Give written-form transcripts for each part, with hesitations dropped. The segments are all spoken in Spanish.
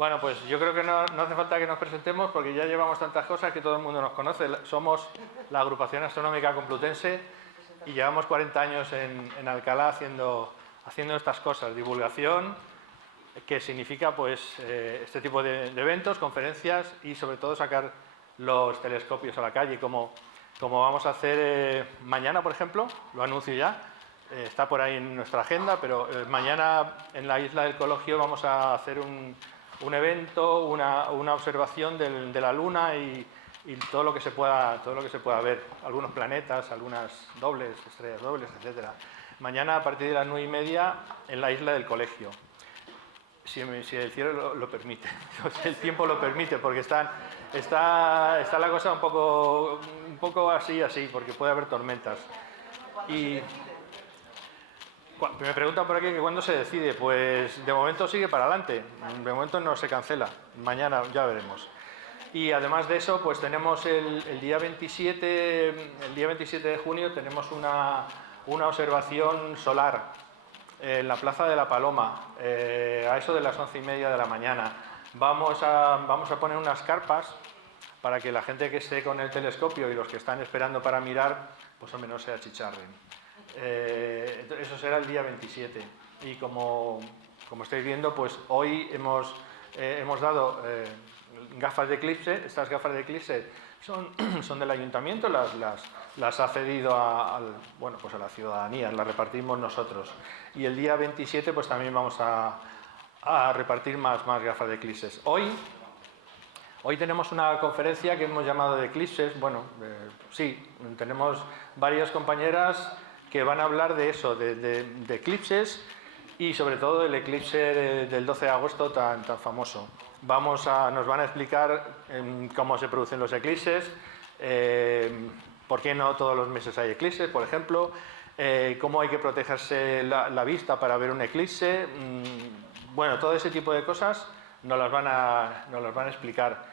Bueno, pues yo creo que no hace falta que nos presentemos porque ya llevamos tantas cosas que todo el mundo nos conoce. Somos la Agrupación Astronómica Complutense y llevamos 40 años en Alcalá haciendo estas cosas, divulgación, que significa pues este tipo de eventos, conferencias y sobre todo sacar los telescopios a la calle, como vamos a hacer mañana, por ejemplo, lo anuncio ya. Está por ahí en nuestra agenda, pero mañana en la isla del Cologio vamos a hacer un evento, una observación de la Luna y todo lo que se pueda ver, algunos planetas, algunas dobles, estrellas dobles, etcétera. Mañana a partir de las 9:30 en la isla del Colegio. Si el cielo lo permite, si el tiempo lo permite, porque está la cosa un poco así, porque puede haber tormentas. Y me preguntan por aquí que cuándo se decide. Pues de momento sigue para adelante, de momento no se cancela, mañana ya veremos. Y además de eso, pues tenemos el día 27 de junio tenemos una observación solar en la Plaza de la Paloma, a eso de las 11:30 de la mañana. Vamos a poner unas carpas para que la gente que esté con el telescopio y los que están esperando para mirar, pues hombre, no se achicharren. Eso será el día 27. Y como estáis viendo, pues hoy hemos dado gafas de eclipse. Estas gafas de eclipse son del ayuntamiento, las ha cedido a la ciudadanía, las repartimos nosotros. Y el día 27 pues también vamos a repartir más gafas de eclipses. Hoy tenemos una conferencia que hemos llamado de eclipses. Tenemos varias compañeras que van a hablar de eso, de eclipses y sobre todo del eclipse del 12 de agosto tan famoso. Nos van a explicar cómo se producen los eclipses, por qué no todos los meses hay eclipses, por ejemplo, cómo hay que protegerse la vista para ver un eclipse. Todo ese tipo de cosas nos las van a explicar.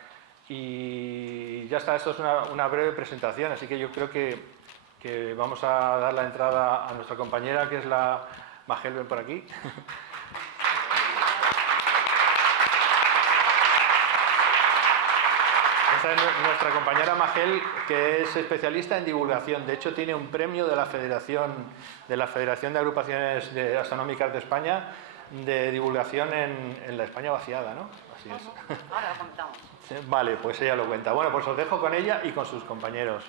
Y ya está, esto es una breve presentación, así que yo creo que vamos a dar la entrada a nuestra compañera, que es la Magel, ven por aquí. Esta es nuestra compañera Magel, que es especialista en divulgación. De hecho, tiene un premio de la Federación de Agrupaciones Astronómicas de España de divulgación en la España vaciada, ¿no? Así es. Ahora lo contamos. Vale, pues ella lo cuenta. Bueno, pues os dejo con ella y con sus compañeros.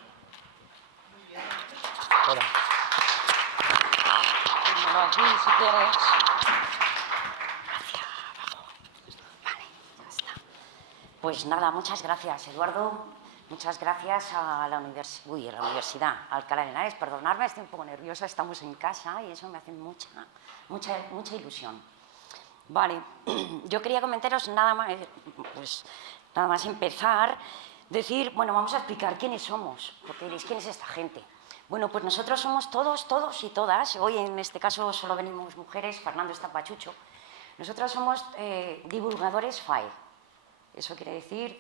Muy bien. Hola. Aquí, si quieres. Vale, ya está. Pues nada, muchas gracias, Eduardo. Muchas gracias a la Universidad Alcalá de Henares. Perdonadme, estoy un poco nerviosa, estamos en casa y eso me hace mucha ilusión. Vale, yo quería comentaros nada más empezar, vamos a explicar quiénes somos, porque diréis, ¿quién es esta gente? Bueno, pues nosotros somos todos y todas. Hoy en este caso solo venimos mujeres, Fernando está pachucho. Nosotros somos divulgadores FAE. Eso quiere decir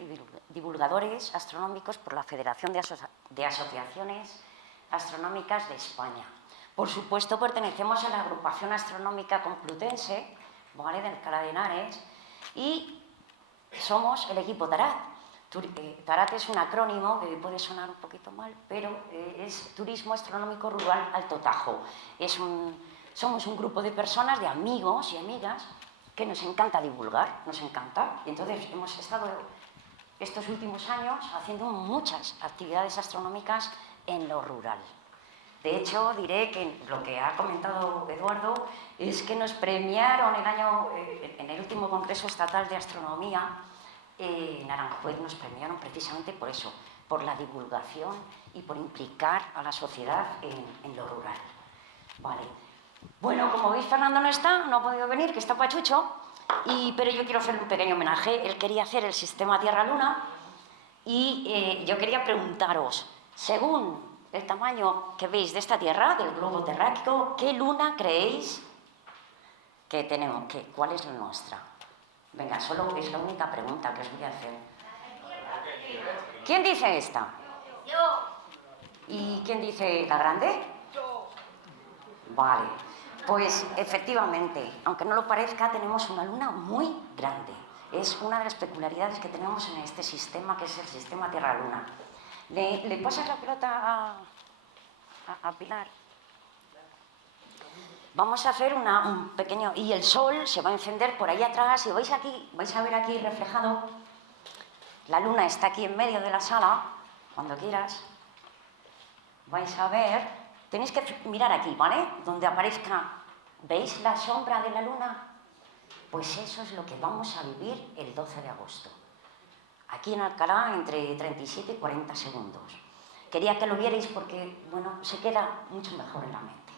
divulgadores astronómicos por la Federación de Asociaciones Astronómicas de España. Por supuesto, pertenecemos a la Agrupación Astronómica Complutense, ¿vale?, de Alcalá de Henares, y somos el equipo TARAT. TARAT es un acrónimo que puede sonar un poquito mal, pero es Turismo Astronómico Rural Alto Tajo. Somos un grupo de personas, de amigos y amigas, que nos encanta divulgar, nos encanta. Y entonces hemos estado estos últimos años haciendo muchas actividades astronómicas en lo rural. De hecho, diré que lo que ha comentado Eduardo es que nos premiaron en el último Congreso Estatal de Astronomía en Aranjuez, nos premiaron precisamente por eso, por la divulgación y por implicar a la sociedad en lo rural. Vale. Bueno, como veis, Fernando no ha podido venir, que está pachucho, pero yo quiero hacerle un pequeño homenaje. Él quería hacer el sistema Tierra-Luna y yo quería preguntaros, según el tamaño que veis de esta Tierra, del globo terráqueo, ¿qué luna creéis que tenemos? ¿Cuál es la nuestra? Venga, solo es la única pregunta que os voy a hacer. ¿Quién dice esta? Yo. ¿Y quién dice la grande? Yo. Vale, pues efectivamente, aunque no lo parezca, tenemos una luna muy grande. Es una de las peculiaridades que tenemos en este sistema, que es el sistema Tierra-Luna. ¿Le pasas la pelota a Pilar? Vamos a hacer un pequeño... Y el sol se va a encender por ahí atrás. Y vais a ver aquí reflejado. La luna está aquí en medio de la sala, cuando quieras. Vais a ver... Tenéis que mirar aquí, ¿vale? Donde aparezca... ¿Veis la sombra de la luna? Pues eso es lo que vamos a vivir el 12 de agosto. Aquí en Alcalá, entre 37 y 40 segundos. Quería que lo vierais porque, bueno, se queda mucho mejor en la mente.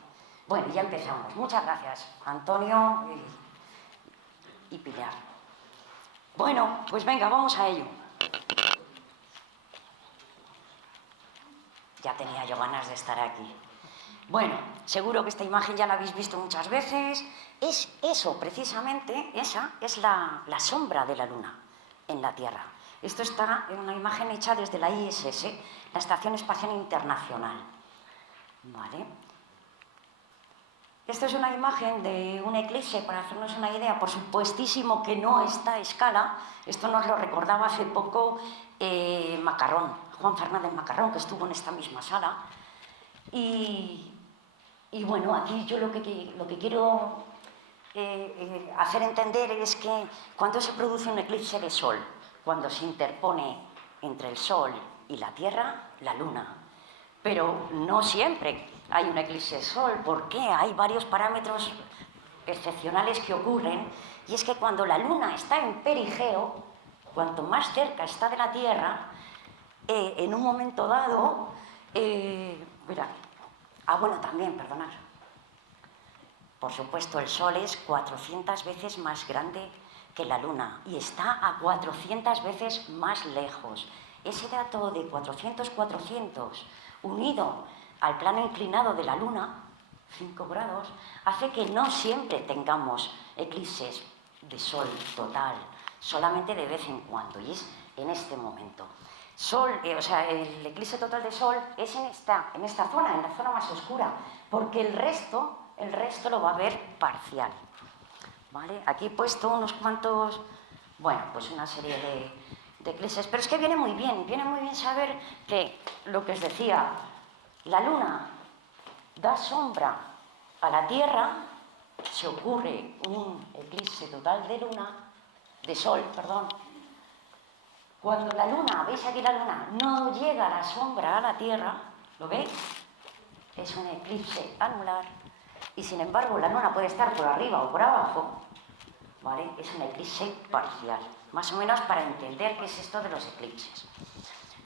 Bueno, ya empezamos. Muchas gracias, Antonio y Pilar. Bueno, pues venga, vamos a ello. Ya tenía yo ganas de estar aquí. Bueno, seguro que esta imagen ya la habéis visto muchas veces. Es eso, precisamente, esa es la sombra de la luna en la Tierra. Esto está en una imagen hecha desde la ISS, la Estación Espacial Internacional. ¿Vale? Esta es una imagen de un eclipse, para hacernos una idea, por supuestísimo que no está a escala. Esto nos lo recordaba hace poco Macarrón, Juan Fernández Macarrón, que estuvo en esta misma sala. Y bueno, aquí yo lo que quiero hacer entender es que cuando se produce un eclipse de sol, cuando se interpone entre el sol y la Tierra, la luna. Pero no siempre hay un eclipse de sol. ¿Por qué? Hay varios parámetros excepcionales que ocurren, y es que cuando la luna está en perigeo, cuanto más cerca está de la Tierra, en un momento dado... bueno, también, perdonad. Por supuesto, el Sol es 400 veces más grande que la Luna y está a 400 veces más lejos. Ese dato de 400, unido al plano inclinado de la Luna, 5 grados, hace que no siempre tengamos eclipses de Sol total, solamente de vez en cuando, y es en este momento. El eclipse total de Sol es en esta zona, en la zona más oscura, porque el resto lo va a ver parcial. ¿Vale? Aquí he puesto unos cuantos, bueno, pues una serie de eclipses, pero es que viene muy bien saber que, lo que os decía, la Luna da sombra a la Tierra, se ocurre un eclipse total de Sol, cuando la Luna, veis aquí la Luna, no llega la sombra a la Tierra, ¿lo veis? Es un eclipse anular, y sin embargo la Luna puede estar por arriba o por abajo, ¿vale? Es un eclipse parcial, más o menos para entender qué es esto de los eclipses.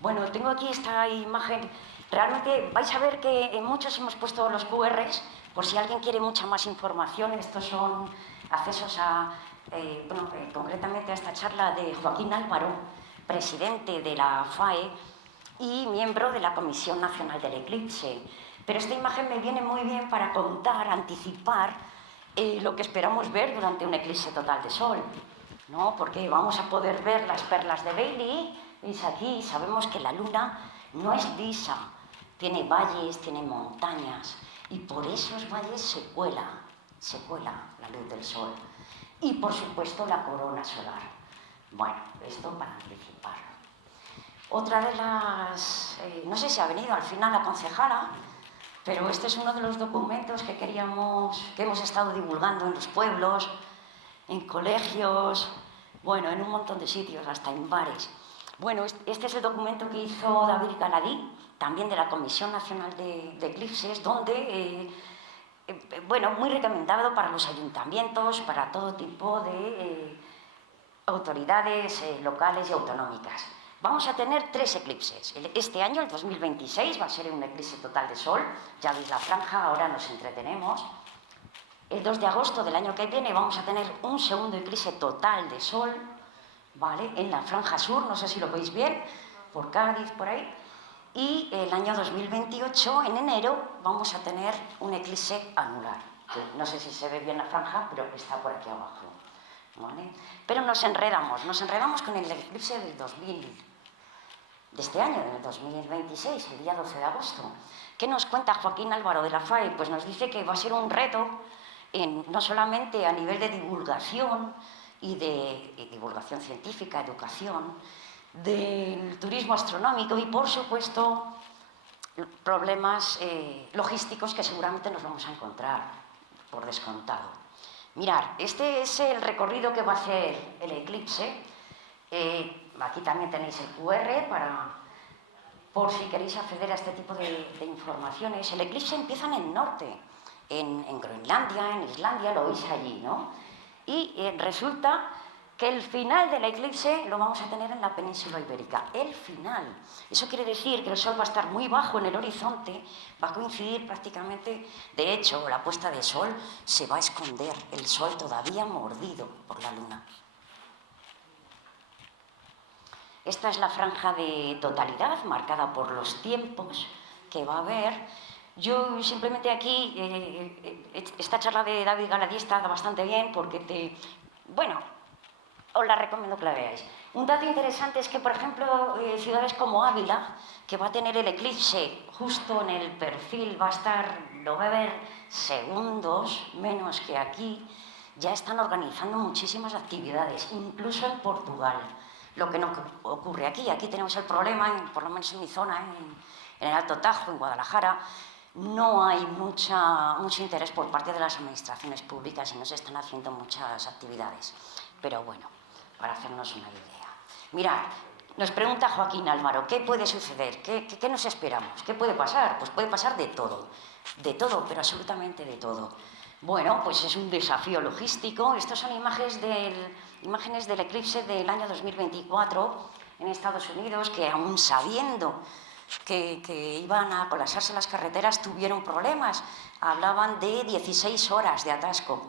Bueno, tengo aquí esta imagen. Realmente vais a ver que en muchos hemos puesto los QRs, por si alguien quiere mucha más información. Estos son accesos concretamente a esta charla de Joaquín Álvaro, presidente de la FAE y miembro de la Comisión Nacional del Eclipse. Pero esta imagen me viene muy bien para contar, anticipar lo que esperamos ver durante un eclipse total de Sol, ¿no? Porque vamos a poder ver las perlas de Bailey. Veis aquí, sabemos que la Luna no es lisa, tiene valles, tiene montañas, y por esos valles se cuela la luz del Sol. Y por supuesto la corona solar. Bueno, esto para anticipar. Otra de las... no sé si ha venido al final la concejala, pero este es uno de los documentos que hemos estado divulgando en los pueblos, en colegios, bueno, en un montón de sitios, hasta en bares. Bueno, este es el documento que hizo David Galadí, también de la Comisión Nacional de Eclipses, donde, muy recomendado para los ayuntamientos, para todo tipo de autoridades locales y autonómicas. Vamos a tener 3 eclipses. Este año, el 2026, va a ser un eclipse total de Sol. Ya veis la franja, ahora nos entretenemos. El 2 de agosto del año que viene vamos a tener un segundo eclipse total de Sol, ¿vale? En la franja sur, no sé si lo veis bien, por Cádiz, por ahí. Y el año 2028, en enero, vamos a tener un eclipse anular. Que no sé si se ve bien la franja, pero está por aquí abajo, ¿vale? Pero nos enredamos con el eclipse de este año, del 2026, el día 12 de agosto. ¿Qué nos cuenta Joaquín Álvaro de la FAE? Pues nos dice que va a ser un reto, no solamente a nivel de divulgación y de divulgación científica, educación, del turismo astronómico y, por supuesto, problemas logísticos que seguramente nos vamos a encontrar, por descontado. Mirad, este es el recorrido que va a hacer el eclipse. Aquí también tenéis el QR por si queréis acceder a este tipo de informaciones. El eclipse empieza en el norte, en Groenlandia, en Islandia, lo veis allí, ¿no? Y resulta que el final del eclipse lo vamos a tener en la península ibérica. El final. Eso quiere decir que el sol va a estar muy bajo en el horizonte, va a coincidir prácticamente, de hecho, la puesta de sol se va a esconder, el sol todavía mordido por la luna. Esta es la franja de totalidad marcada por los tiempos que va a haber. Yo simplemente aquí, esta charla de David Galadí está bastante bien porque os la recomiendo que la veáis. Un dato interesante es que, por ejemplo, ciudades como Ávila, que va a tener el eclipse justo en el perfil, lo va a ver segundos menos que aquí, ya están organizando muchísimas actividades, incluso en Portugal. Lo que no ocurre aquí. Aquí tenemos el problema, por lo menos en mi zona, en el Alto Tajo, en Guadalajara, no hay mucho interés por parte de las administraciones públicas y no se están haciendo muchas actividades. Pero bueno, para hacernos una idea. Mirad, nos pregunta Joaquín Álvaro, ¿qué puede suceder? ¿Qué nos esperamos? ¿Qué puede pasar? Pues puede pasar de todo, pero absolutamente de todo. Bueno, pues es un desafío logístico. Estas son imágenes del eclipse del año 2024 en Estados Unidos, que aún sabiendo que iban a colapsarse las carreteras, tuvieron problemas. Hablaban de 16 horas de atasco.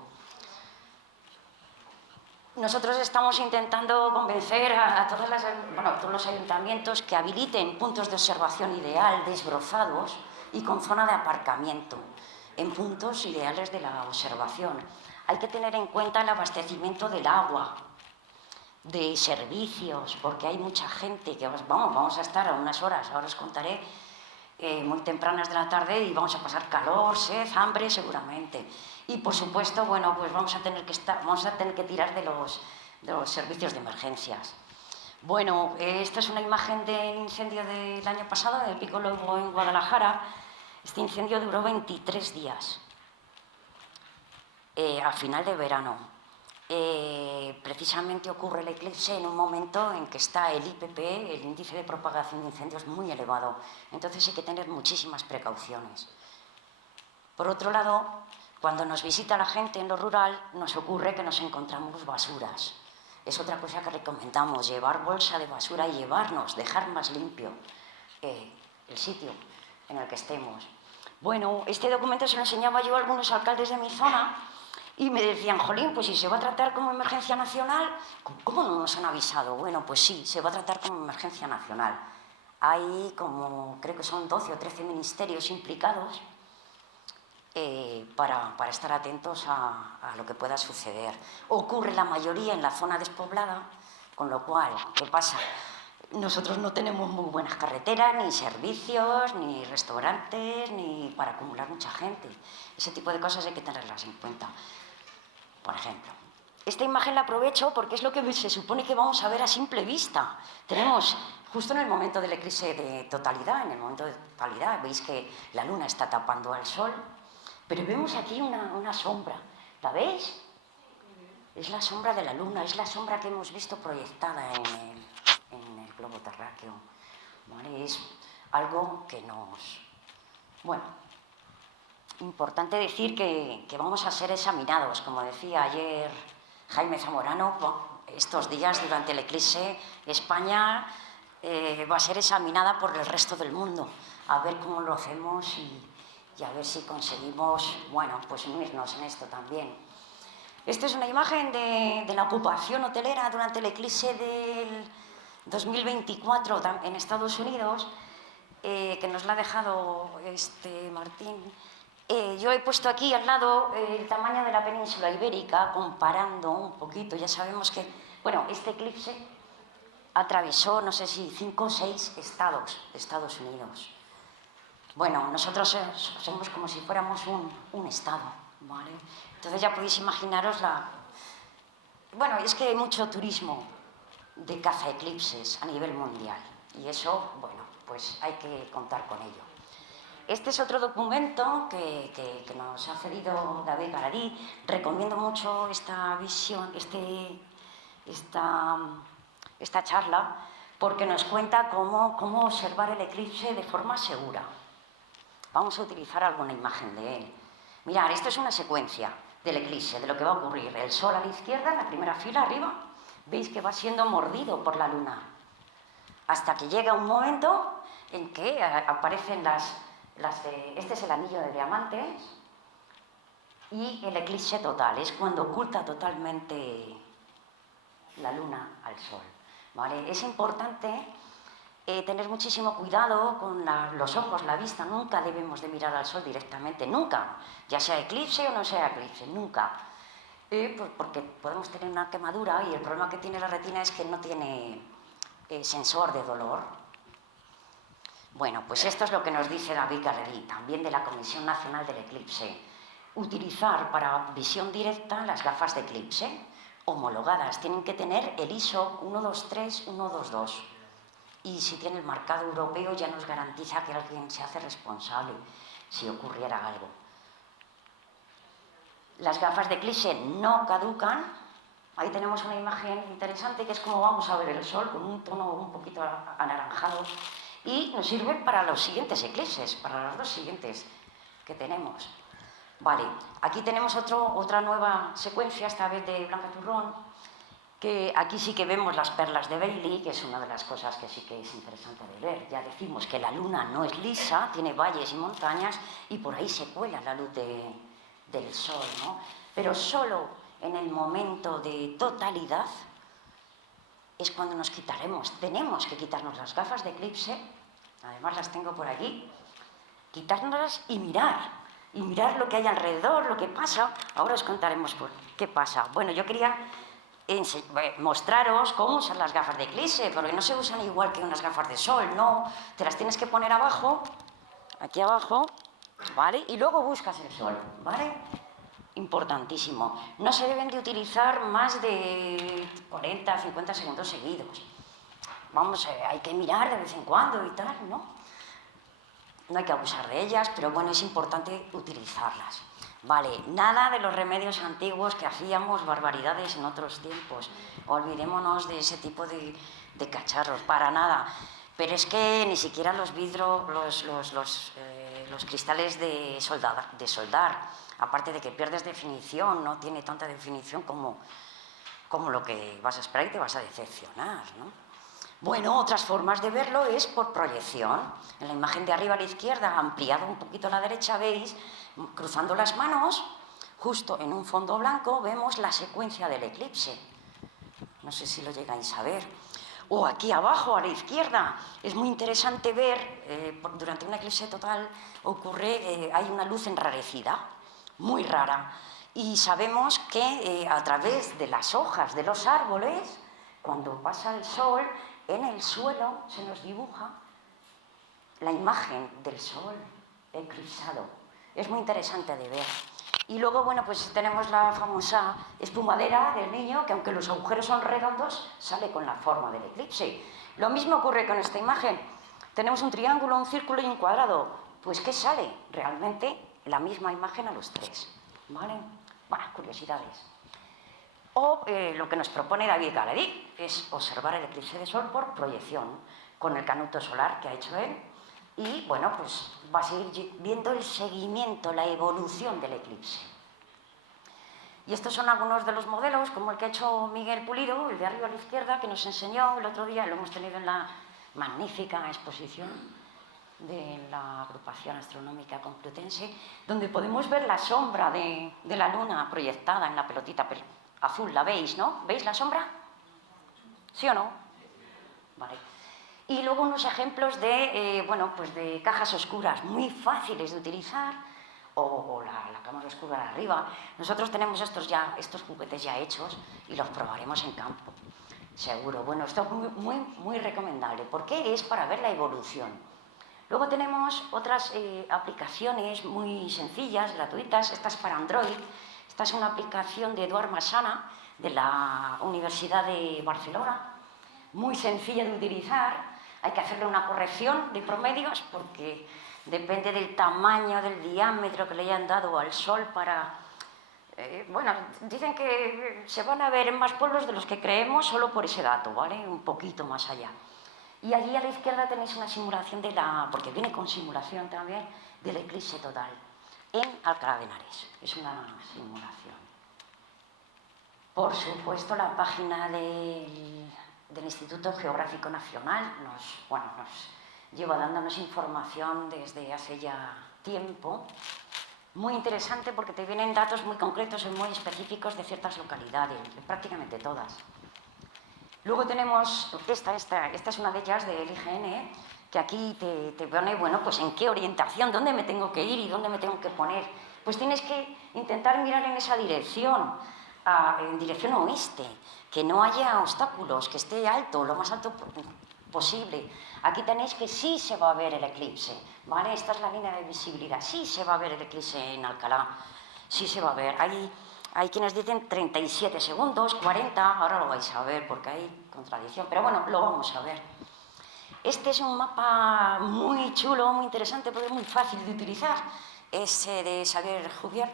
Nosotros estamos intentando convencer a todos los ayuntamientos que habiliten puntos de observación ideal, desbrozados y con zona de aparcamiento, en puntos ideales de la observación. Hay que tener en cuenta el abastecimiento del agua, de servicios, porque hay mucha gente que vamos a estar a unas horas, ahora os contaré, muy tempranas de la tarde y vamos a pasar calor, sed, hambre seguramente. Y por supuesto, bueno, pues vamos a tener que tirar de los servicios de emergencias. Bueno, esta es una imagen del incendio del año pasado, del Pico Lobo en Guadalajara. Este incendio duró 23 días, al final de verano. Precisamente ocurre el eclipse en un momento en que está el IPP, el índice de propagación de incendios, muy elevado. Entonces hay que tener muchísimas precauciones. Por otro lado, cuando nos visita la gente en lo rural, nos ocurre que nos encontramos basuras. Es otra cosa que recomendamos, llevar bolsa de basura y dejar más limpio el sitio en el que estemos. Bueno, este documento se lo enseñaba yo a algunos alcaldes de mi zona y me decían, jolín, pues si se va a tratar como emergencia nacional, ¿cómo no nos han avisado? Bueno, pues sí, se va a tratar como emergencia nacional. Hay creo que son 12 o 13 ministerios implicados para estar atentos a lo que pueda suceder. Ocurre la mayoría en la zona despoblada, con lo cual, ¿qué pasa? Nosotros no tenemos muy buenas carreteras, ni servicios, ni restaurantes, ni para acumular mucha gente. Ese tipo de cosas hay que tenerlas en cuenta. Por ejemplo, esta imagen la aprovecho porque es lo que se supone que vamos a ver a simple vista. Tenemos, justo en el momento del eclipse de totalidad, veis que la luna está tapando al sol, pero vemos aquí una sombra. ¿La veis? Es la sombra de la luna, es la sombra que hemos visto proyectada en el globo terráqueo. ¿Vale? Es algo que Bueno, importante decir que vamos a ser examinados, como decía ayer Jaime Zamorano, estos días durante el eclipse España va a ser examinada por el resto del mundo, a ver cómo lo hacemos y a ver si conseguimos, pues unirnos en esto también. Esta es una imagen de la ocupación hotelera durante el eclipse del 2024 en Estados Unidos, que nos la ha dejado Martín. Yo he puesto aquí al lado el tamaño de la península ibérica, comparando un poquito. Ya sabemos que, este eclipse atravesó, no sé si 5 o 6 estados de Estados Unidos. Bueno, nosotros somos como si fuéramos un estado, ¿vale? Entonces ya podéis imaginaros Bueno, es que hay mucho turismo de caza eclipses a nivel mundial y eso, bueno, pues hay que contar con ello. Este es otro documento que nos ha cedido David Galarí. Recomiendo mucho esta visión, esta charla, porque nos cuenta cómo observar el eclipse de forma segura. Vamos a utilizar alguna imagen de él. Mirad, esto es una secuencia del eclipse, de lo que va a ocurrir. El Sol a la izquierda, en la primera fila, arriba, veis que va siendo mordido por la Luna, hasta que llega un momento en que aparecen este es el anillo de diamantes y el eclipse total, es cuando oculta totalmente la Luna al Sol. ¿Vale? Es importante tener muchísimo cuidado con los ojos, la vista. Nunca debemos de mirar al Sol directamente, nunca, ya sea eclipse o no sea eclipse, nunca. Pues porque podemos tener una quemadura y el problema que tiene la retina es que no tiene sensor de dolor. Bueno, pues esto es lo que nos dice David Galarí, también de la Comisión Nacional del Eclipse. Utilizar para visión directa las gafas de eclipse homologadas. Tienen que tener el ISO 123122. Y si tiene el marcado europeo ya nos garantiza que alguien se hace responsable si ocurriera algo. Las gafas de eclipse no caducan. Ahí tenemos una imagen interesante que es como vamos a ver el Sol con un tono un poquito anaranjado. Y nos sirve para los siguientes eclipses, para los dos siguientes que tenemos. Vale, aquí tenemos otra nueva secuencia, esta vez de Blanca Turrón, que aquí sí que vemos las perlas de Bailey, que es una de las cosas que sí que es interesante de ver. Ya decimos que la Luna no es lisa, tiene valles y montañas, y por ahí se cuela la luz del Sol, ¿no? Pero solo en el momento de totalidad es cuando nos quitaremos. Tenemos que quitarnos las gafas de eclipse, además las tengo por aquí, quitárnoslas y mirar lo que hay alrededor, lo que pasa. Ahora os contaremos qué pasa. Bueno, yo quería mostraros cómo usar las gafas de eclipse, porque no se usan igual que unas gafas de sol, no, te las tienes que poner abajo, aquí abajo, ¿vale? Y luego buscas el sol, ¿vale? Importantísimo. No se deben de utilizar más de 40, 50 segundos seguidos. Vamos, hay que mirar de vez en cuando y tal, ¿no? No hay que abusar de ellas, pero bueno, es importante utilizarlas. Vale, nada de los remedios antiguos que hacíamos, barbaridades en otros tiempos. Olvidémonos de ese tipo de cacharros, para nada. Pero es que ni siquiera los vidrios, los cristales de soldar, aparte de que pierdes definición, no tiene tanta definición como lo que vas a esperar y te vas a decepcionar, ¿no? Bueno, otras formas de verlo es por proyección. En la imagen de arriba a la izquierda, ampliado un poquito a la derecha, veis, cruzando las manos, justo en un fondo blanco, vemos la secuencia del eclipse. No sé si lo llegáis a ver. O aquí abajo, a la izquierda, es muy interesante ver, durante un eclipse total hay una luz enrarecida, muy rara. Y sabemos que a través de las hojas de los árboles, cuando pasa el sol, en el suelo se nos dibuja la imagen del sol eclipsado. Es muy interesante de ver. Y luego, bueno, pues tenemos la famosa espumadera del niño, que aunque los agujeros son redondos, sale con la forma del eclipse. Lo mismo ocurre con esta imagen. Tenemos un triángulo, un círculo y un cuadrado. Pues, ¿qué sale? Realmente la misma imagen a los tres. ¿Vale? Bueno, curiosidades. O lo que nos propone David Galarí es observar el eclipse de sol por proyección, con el canuto solar que ha hecho él. Y, bueno, pues va a seguir viendo el seguimiento, la evolución del eclipse. Y estos son algunos de los modelos, como el que ha hecho Miguel Pulido, el de arriba a la izquierda, que nos enseñó el otro día, lo hemos tenido en la magnífica exposición de la Agrupación Astronómica Complutense, donde podemos ver la sombra de la Luna proyectada en la pelotita azul. ¿La veis, no? ¿Veis la sombra? ¿Sí o no? Vale. Y luego unos ejemplos de cajas oscuras muy fáciles de utilizar, o la cámara oscura de arriba. Nosotros tenemos estos juguetes ya hechos y los probaremos en campo, seguro. Bueno, esto es muy, muy recomendable porque es para ver la evolución. Luego tenemos otras aplicaciones muy sencillas, gratuitas. Esta es para Android. Esta es una aplicación de Eduard Massana, de la Universidad de Barcelona, muy sencilla de utilizar. Hay que hacerle una corrección de promedios porque depende del tamaño, del diámetro que le hayan dado al Sol para... bueno, dicen que se van a ver en más pueblos de los que creemos solo por ese dato, ¿vale? Un poquito más allá. Y allí a la izquierda tenéis una simulación de la... porque viene con simulación también, del eclipse total en Alcalá de Henares. Es una simulación. Por supuesto, la página del Instituto Geográfico Nacional nos lleva dándonos información desde hace ya tiempo. Muy interesante porque te vienen datos muy concretos y muy específicos de ciertas localidades, prácticamente todas. Luego tenemos, esta es una de ellas del IGN, que aquí te pone, bueno, pues en qué orientación, dónde me tengo que ir y dónde me tengo que poner. Pues tienes que intentar mirar en esa dirección, en dirección oeste, que no haya obstáculos, que esté alto, lo más alto posible. Aquí tenéis que sí se va a ver el eclipse, ¿vale? Esta es la línea de visibilidad, sí se va a ver el eclipse en Alcalá, sí se va a ver. Hay quienes dicen 37 segundos, 40, ahora lo vais a ver porque hay contradicción, pero bueno, lo vamos a ver. Este es un mapa muy chulo, muy interesante, porque es muy fácil de utilizar, es de Xavier Cuvier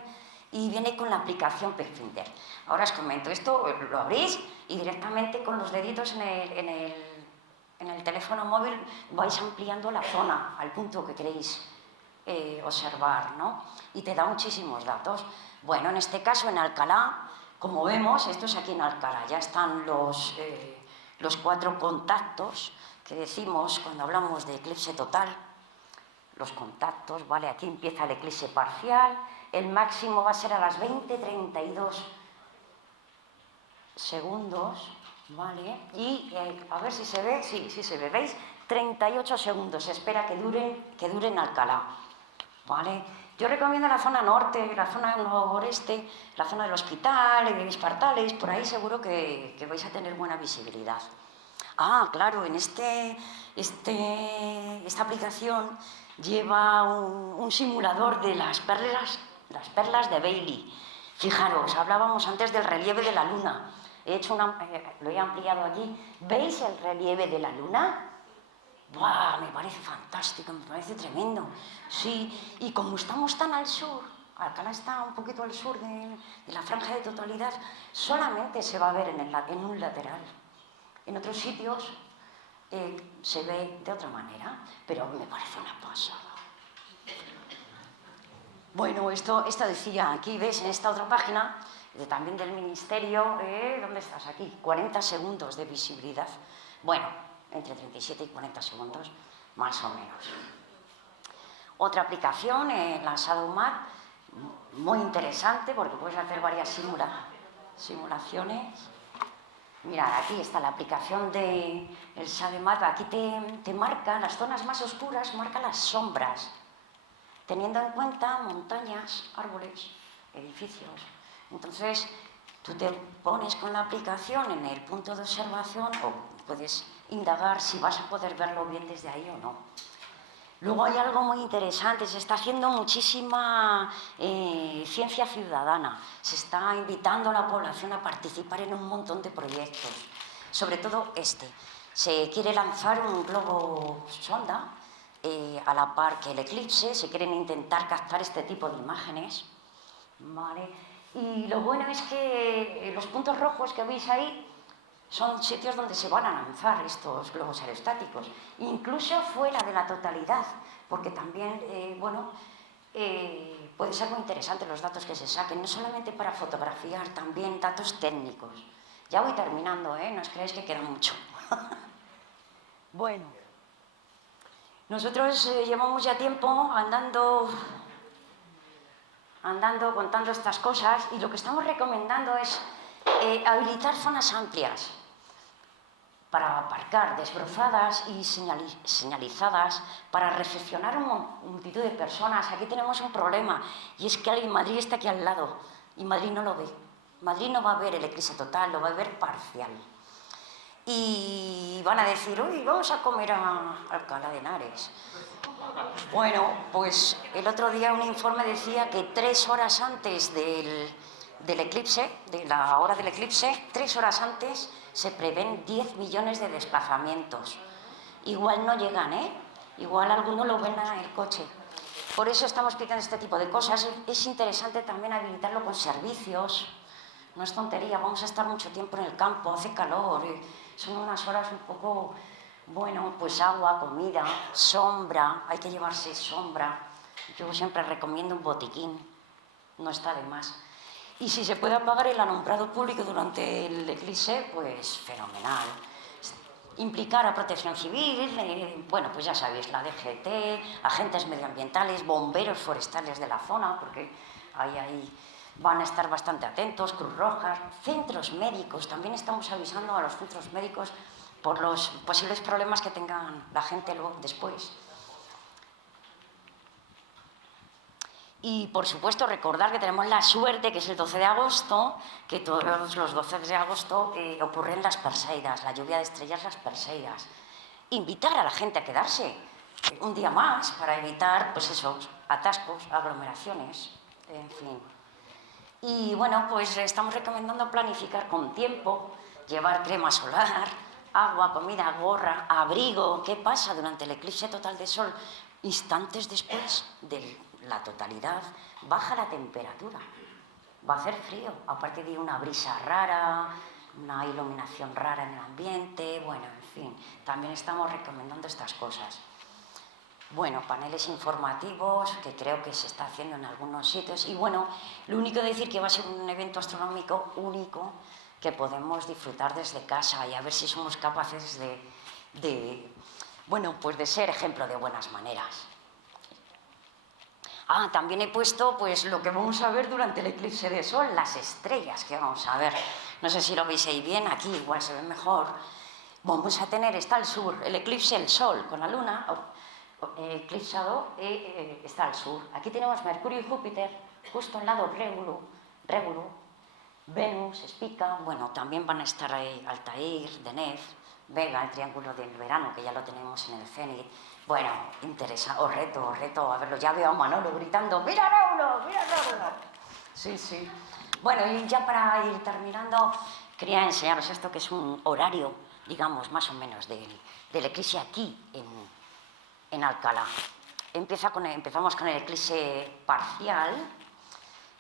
y viene con la aplicación Pathfinder. Ahora os comento, esto lo abrís y directamente con los deditos en el teléfono móvil vais ampliando la zona al punto que queréis observar, ¿no? Y te da muchísimos datos. Bueno, en este caso en Alcalá, como vemos, esto es aquí en Alcalá, ya están los 4 contactos que decimos cuando hablamos de eclipse total. Los contactos, ¿vale? Aquí empieza el eclipse parcial, el máximo va a ser a las 20:32 segundos, ¿vale? Y a ver si se ve, sí se ve, ¿veis? 38 segundos, se espera que duren Alcalá, ¿vale? Yo recomiendo la zona norte, la zona noreste, la zona del hospital, de Espartales, por ahí seguro que vais a tener buena visibilidad. Ah, claro, en esta aplicación lleva un simulador de las perlas de Bailey. Fijaros, hablábamos antes del relieve de la Luna. Lo he ampliado aquí. ¿Veis el relieve de la Luna? ¡Buah! Me parece fantástico, me parece tremendo. Sí, y como estamos tan al sur, Alcalá está un poquito al sur de la franja de totalidad, solamente se va a ver en un lateral. En otros sitios se ve de otra manera, pero me parece una pasada. Bueno, esto decía, aquí ves en esta otra página, también del Ministerio, ¿dónde estás? Aquí, 40 segundos de visibilidad. Bueno, entre 37 y 40 segundos, más o menos. Otra aplicación, la ShadowMap, muy interesante porque puedes hacer varias simulaciones. Mirad, aquí está la aplicación del ShadowMap. Aquí te marca las zonas más oscuras, marca las sombras, teniendo en cuenta montañas, árboles, edificios. Entonces, tú te pones con la aplicación en el punto de observación o puedes indagar si vas a poder verlo bien desde ahí o no. Luego hay algo muy interesante, se está haciendo muchísima ciencia ciudadana, se está invitando a la población a participar en un montón de proyectos, sobre todo se quiere lanzar un globo sonda a la par que el eclipse, se quieren intentar captar este tipo de imágenes, ¿vale? Y lo bueno es que los puntos rojos que veis ahí son sitios donde se van a lanzar estos globos aerostáticos, incluso fuera de la totalidad, porque también, puede ser muy interesante los datos que se saquen, no solamente para fotografiar, también datos técnicos. Ya voy terminando, no os creáis que queda mucho. Bueno, nosotros llevamos ya tiempo andando contando estas cosas y lo que estamos recomendando es habilitar zonas amplias para aparcar, desbrozadas y señalizadas, para recepcionar una multitud de personas. Aquí tenemos un problema, y es que Madrid está aquí al lado, y Madrid no lo ve. Madrid no va a ver el eclipse total, lo va a ver parcial. Y van a decir, uy, vamos a comer a Alcalá de Henares. Bueno, pues el otro día un informe decía que 3 horas antes del eclipse, de la hora del eclipse, 3 horas antes se prevén 10 millones de desplazamientos. Igual no llegan, ¿eh? Igual alguno lo ven en el coche. Por eso estamos pidiendo este tipo de cosas. Es interesante también habilitarlo con servicios. No es tontería, vamos a estar mucho tiempo en el campo, hace calor, son unas horas un poco, bueno, pues agua, comida, sombra, hay que llevarse sombra. Yo siempre recomiendo un botiquín, no está de más. Y si se puede apagar el alumbrado público durante el eclipse, pues fenomenal. Implicar a Protección Civil, bueno, pues ya sabéis, la DGT, agentes medioambientales, bomberos forestales de la zona, porque ahí van a estar bastante atentos, Cruz Roja, centros médicos, también estamos avisando a los centros médicos por los posibles problemas que tengan la gente luego después. Y, por supuesto, recordar que tenemos la suerte, que es el 12 de agosto, que todos los 12 de agosto ocurren las Perseidas, la lluvia de estrellas, las Perseidas. Invitar a la gente a quedarse un día más para evitar, pues esos atascos, aglomeraciones, en fin. Y, bueno, pues estamos recomendando planificar con tiempo, llevar crema solar, agua, comida, gorra, abrigo. ¿Qué pasa durante el eclipse total de sol? Instantes después de la totalidad, baja la temperatura. Va a hacer frío, aparte de una brisa rara, una iluminación rara en el ambiente, bueno, en fin, también estamos recomendando estas cosas. Bueno, paneles informativos, que creo que se está haciendo en algunos sitios. Y bueno, lo único decir que va a ser un evento astronómico único que podemos disfrutar desde casa y a ver si somos capaces bueno, pues de ser ejemplo de buenas maneras. También he puesto pues lo que vamos a ver durante el eclipse de sol, las estrellas que vamos a ver. No sé si lo veis ahí bien, aquí igual se ve mejor. Vamos a tener, está al sur, el eclipse, el sol con la luna, eclipsado, está al sur. Aquí tenemos Mercurio y Júpiter, justo al lado Régulo, Venus, Spica, bueno, también van a estar ahí Altair, Deneb, Vega, el triángulo del verano, que ya lo tenemos en el cenit. Bueno, interesa, os reto a verlo. Ya veo a Manolo gritando, ¡mira Régulo, mira Régulo! Sí, sí. Bueno, y ya para ir terminando, quería enseñaros esto, que es un horario, digamos, más o menos, del eclipse aquí, en Alcalá. Empezamos con el eclipse parcial,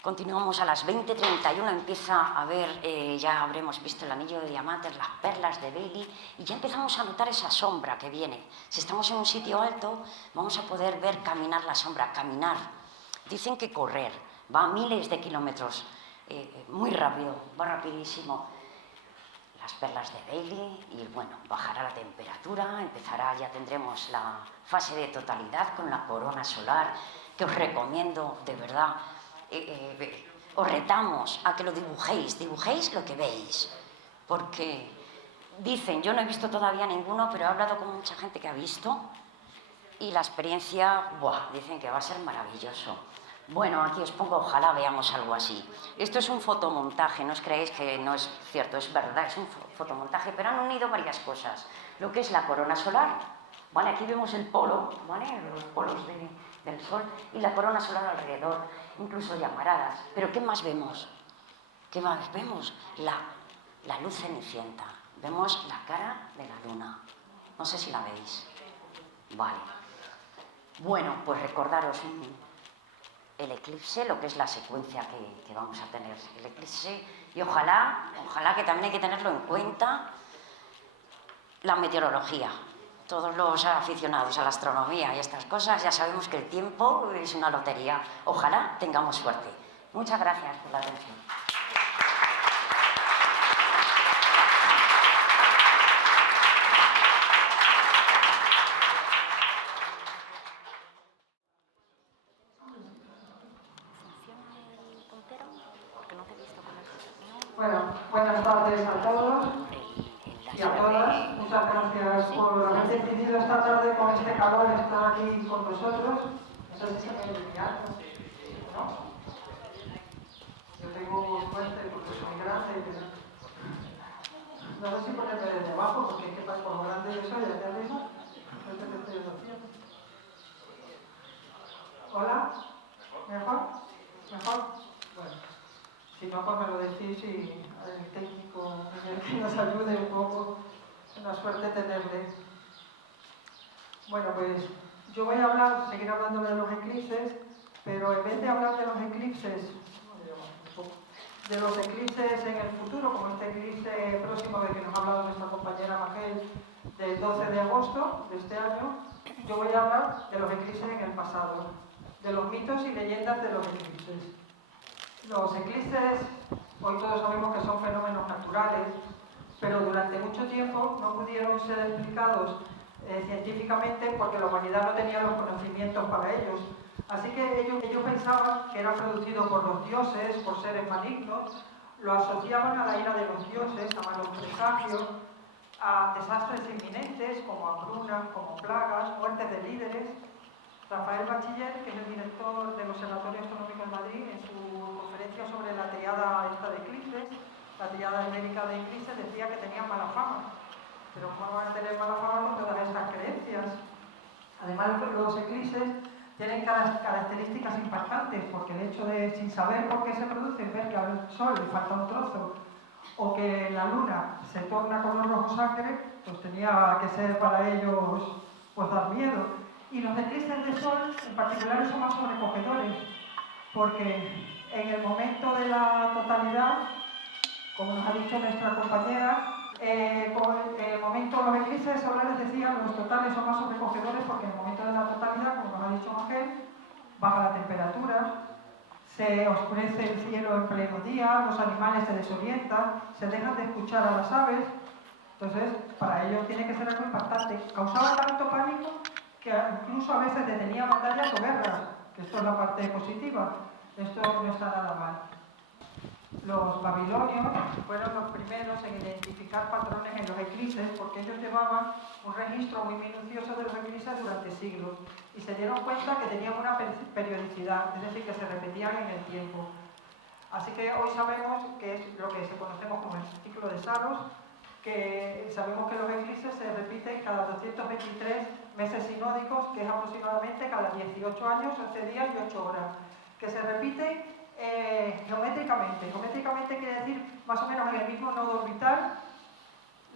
continuamos a las 20:31, empieza a ver, ya habremos visto el anillo de diamantes, las perlas de Bailey, y ya empezamos a notar esa sombra que viene. Si estamos en un sitio alto, vamos a poder ver caminar la sombra, caminar. Dicen que correr, va a miles de kilómetros, muy rápido, va rapidísimo. Las perlas de Bailey y, bueno, bajará la temperatura, ya tendremos la fase de totalidad con la corona solar, que os recomiendo, de verdad, os retamos a que lo dibujéis lo que veis, porque dicen, yo no he visto todavía ninguno, pero he hablado con mucha gente que ha visto y la experiencia, dicen que va a ser maravilloso. Bueno, aquí os pongo, ojalá veamos algo así. Esto es un fotomontaje, no os creéis que no es cierto, es verdad, es un fotomontaje, pero han unido varias cosas. Lo que es la corona solar, ¿vale? Aquí vemos el polo, ¿vale? Los polos del sol y la corona solar alrededor, incluso llamaradas. Pero ¿qué más vemos? ¿Qué más vemos? La luz cenicienta. Vemos la cara de la luna. No sé si la veis. Vale. Bueno, pues recordaros el eclipse, lo que es la secuencia que vamos a tener, el eclipse, y ojalá que también hay que tenerlo en cuenta la meteorología. Todos los aficionados a la astronomía y estas cosas ya sabemos que el tiempo es una lotería. Ojalá tengamos suerte. Muchas gracias por la atención. Bueno, buenas tardes a todos y a todas. Muchas gracias por haber decidido esta tarde con este calor estar aquí con nosotros. No sé si se me ilumina, ¿no? Yo tengo suerte porque soy grande. No sé si ponerme desde abajo porque es que por lo grande que soy, ¿ya arriba? No sé qué estoy haciendo. ¿Hola? ¿Mejor? ¿Mejor? Bueno. Si no, pues me lo decís y el técnico que nos ayude un poco. Es una suerte tenerle. Bueno, pues yo voy a seguir hablando de los eclipses, pero en vez de hablar de los eclipses en el futuro, como este eclipse próximo del que nos ha hablado nuestra compañera Magel, del 12 de agosto de este año, yo voy a hablar de los eclipses en el pasado, de los mitos y leyendas de los eclipses. Los eclipses, hoy todos sabemos que son fenómenos naturales, pero durante mucho tiempo no pudieron ser explicados científicamente porque la humanidad no tenía los conocimientos para ellos. Así que ellos pensaban que eran producidos por los dioses, por seres malignos, lo asociaban a la ira de los dioses, a malos presagios, a desastres inminentes como hambrunas, como plagas, muertes de líderes. Rafael Bachiller, que es el director del Observatorio Astronómico de Madrid, en su conferencia sobre la triada esta de eclipses, la triada ibérica de eclipses, decía que tenían mala fama. Pero ¿cómo van a tener mala fama con todas estas creencias? Además, los eclipses tienen características impactantes, porque el hecho de, sin saber por qué se produce, ver que al Sol le falta un trozo, o que la Luna se torna color rojo sangre, pues tenía que ser para ellos pues dar miedo. Y los eclipses de Sol, en particular, son más sobrecogedores, porque en el momento de la totalidad, como nos ha dicho nuestra compañera, en el momento de los eclipses solares, decía, los totales son más sobrecogedores porque en el momento de la totalidad, como nos ha dicho Ángel, baja la temperatura, se oscurece el cielo en pleno día, los animales se desorientan, se dejan de escuchar a las aves. Entonces, para ellos tiene que ser algo impactante. Causaba tanto pánico que incluso a veces detenía batallas o guerras, que esto es la parte positiva. Esto no está nada mal. Los babilonios fueron los primeros en identificar patrones en los eclipses porque ellos llevaban un registro muy minucioso de los eclipses durante siglos y se dieron cuenta que tenían una periodicidad, es decir, que se repetían en el tiempo. Así que hoy sabemos que es lo que se conocemos como el ciclo de Saros, que sabemos que los eclipses se repiten cada 223 meses sinódicos, que es aproximadamente cada 18 años, 11 días y 8 horas, que se repiten geométricamente. Geométricamente quiere decir más o menos en el mismo nodo orbital,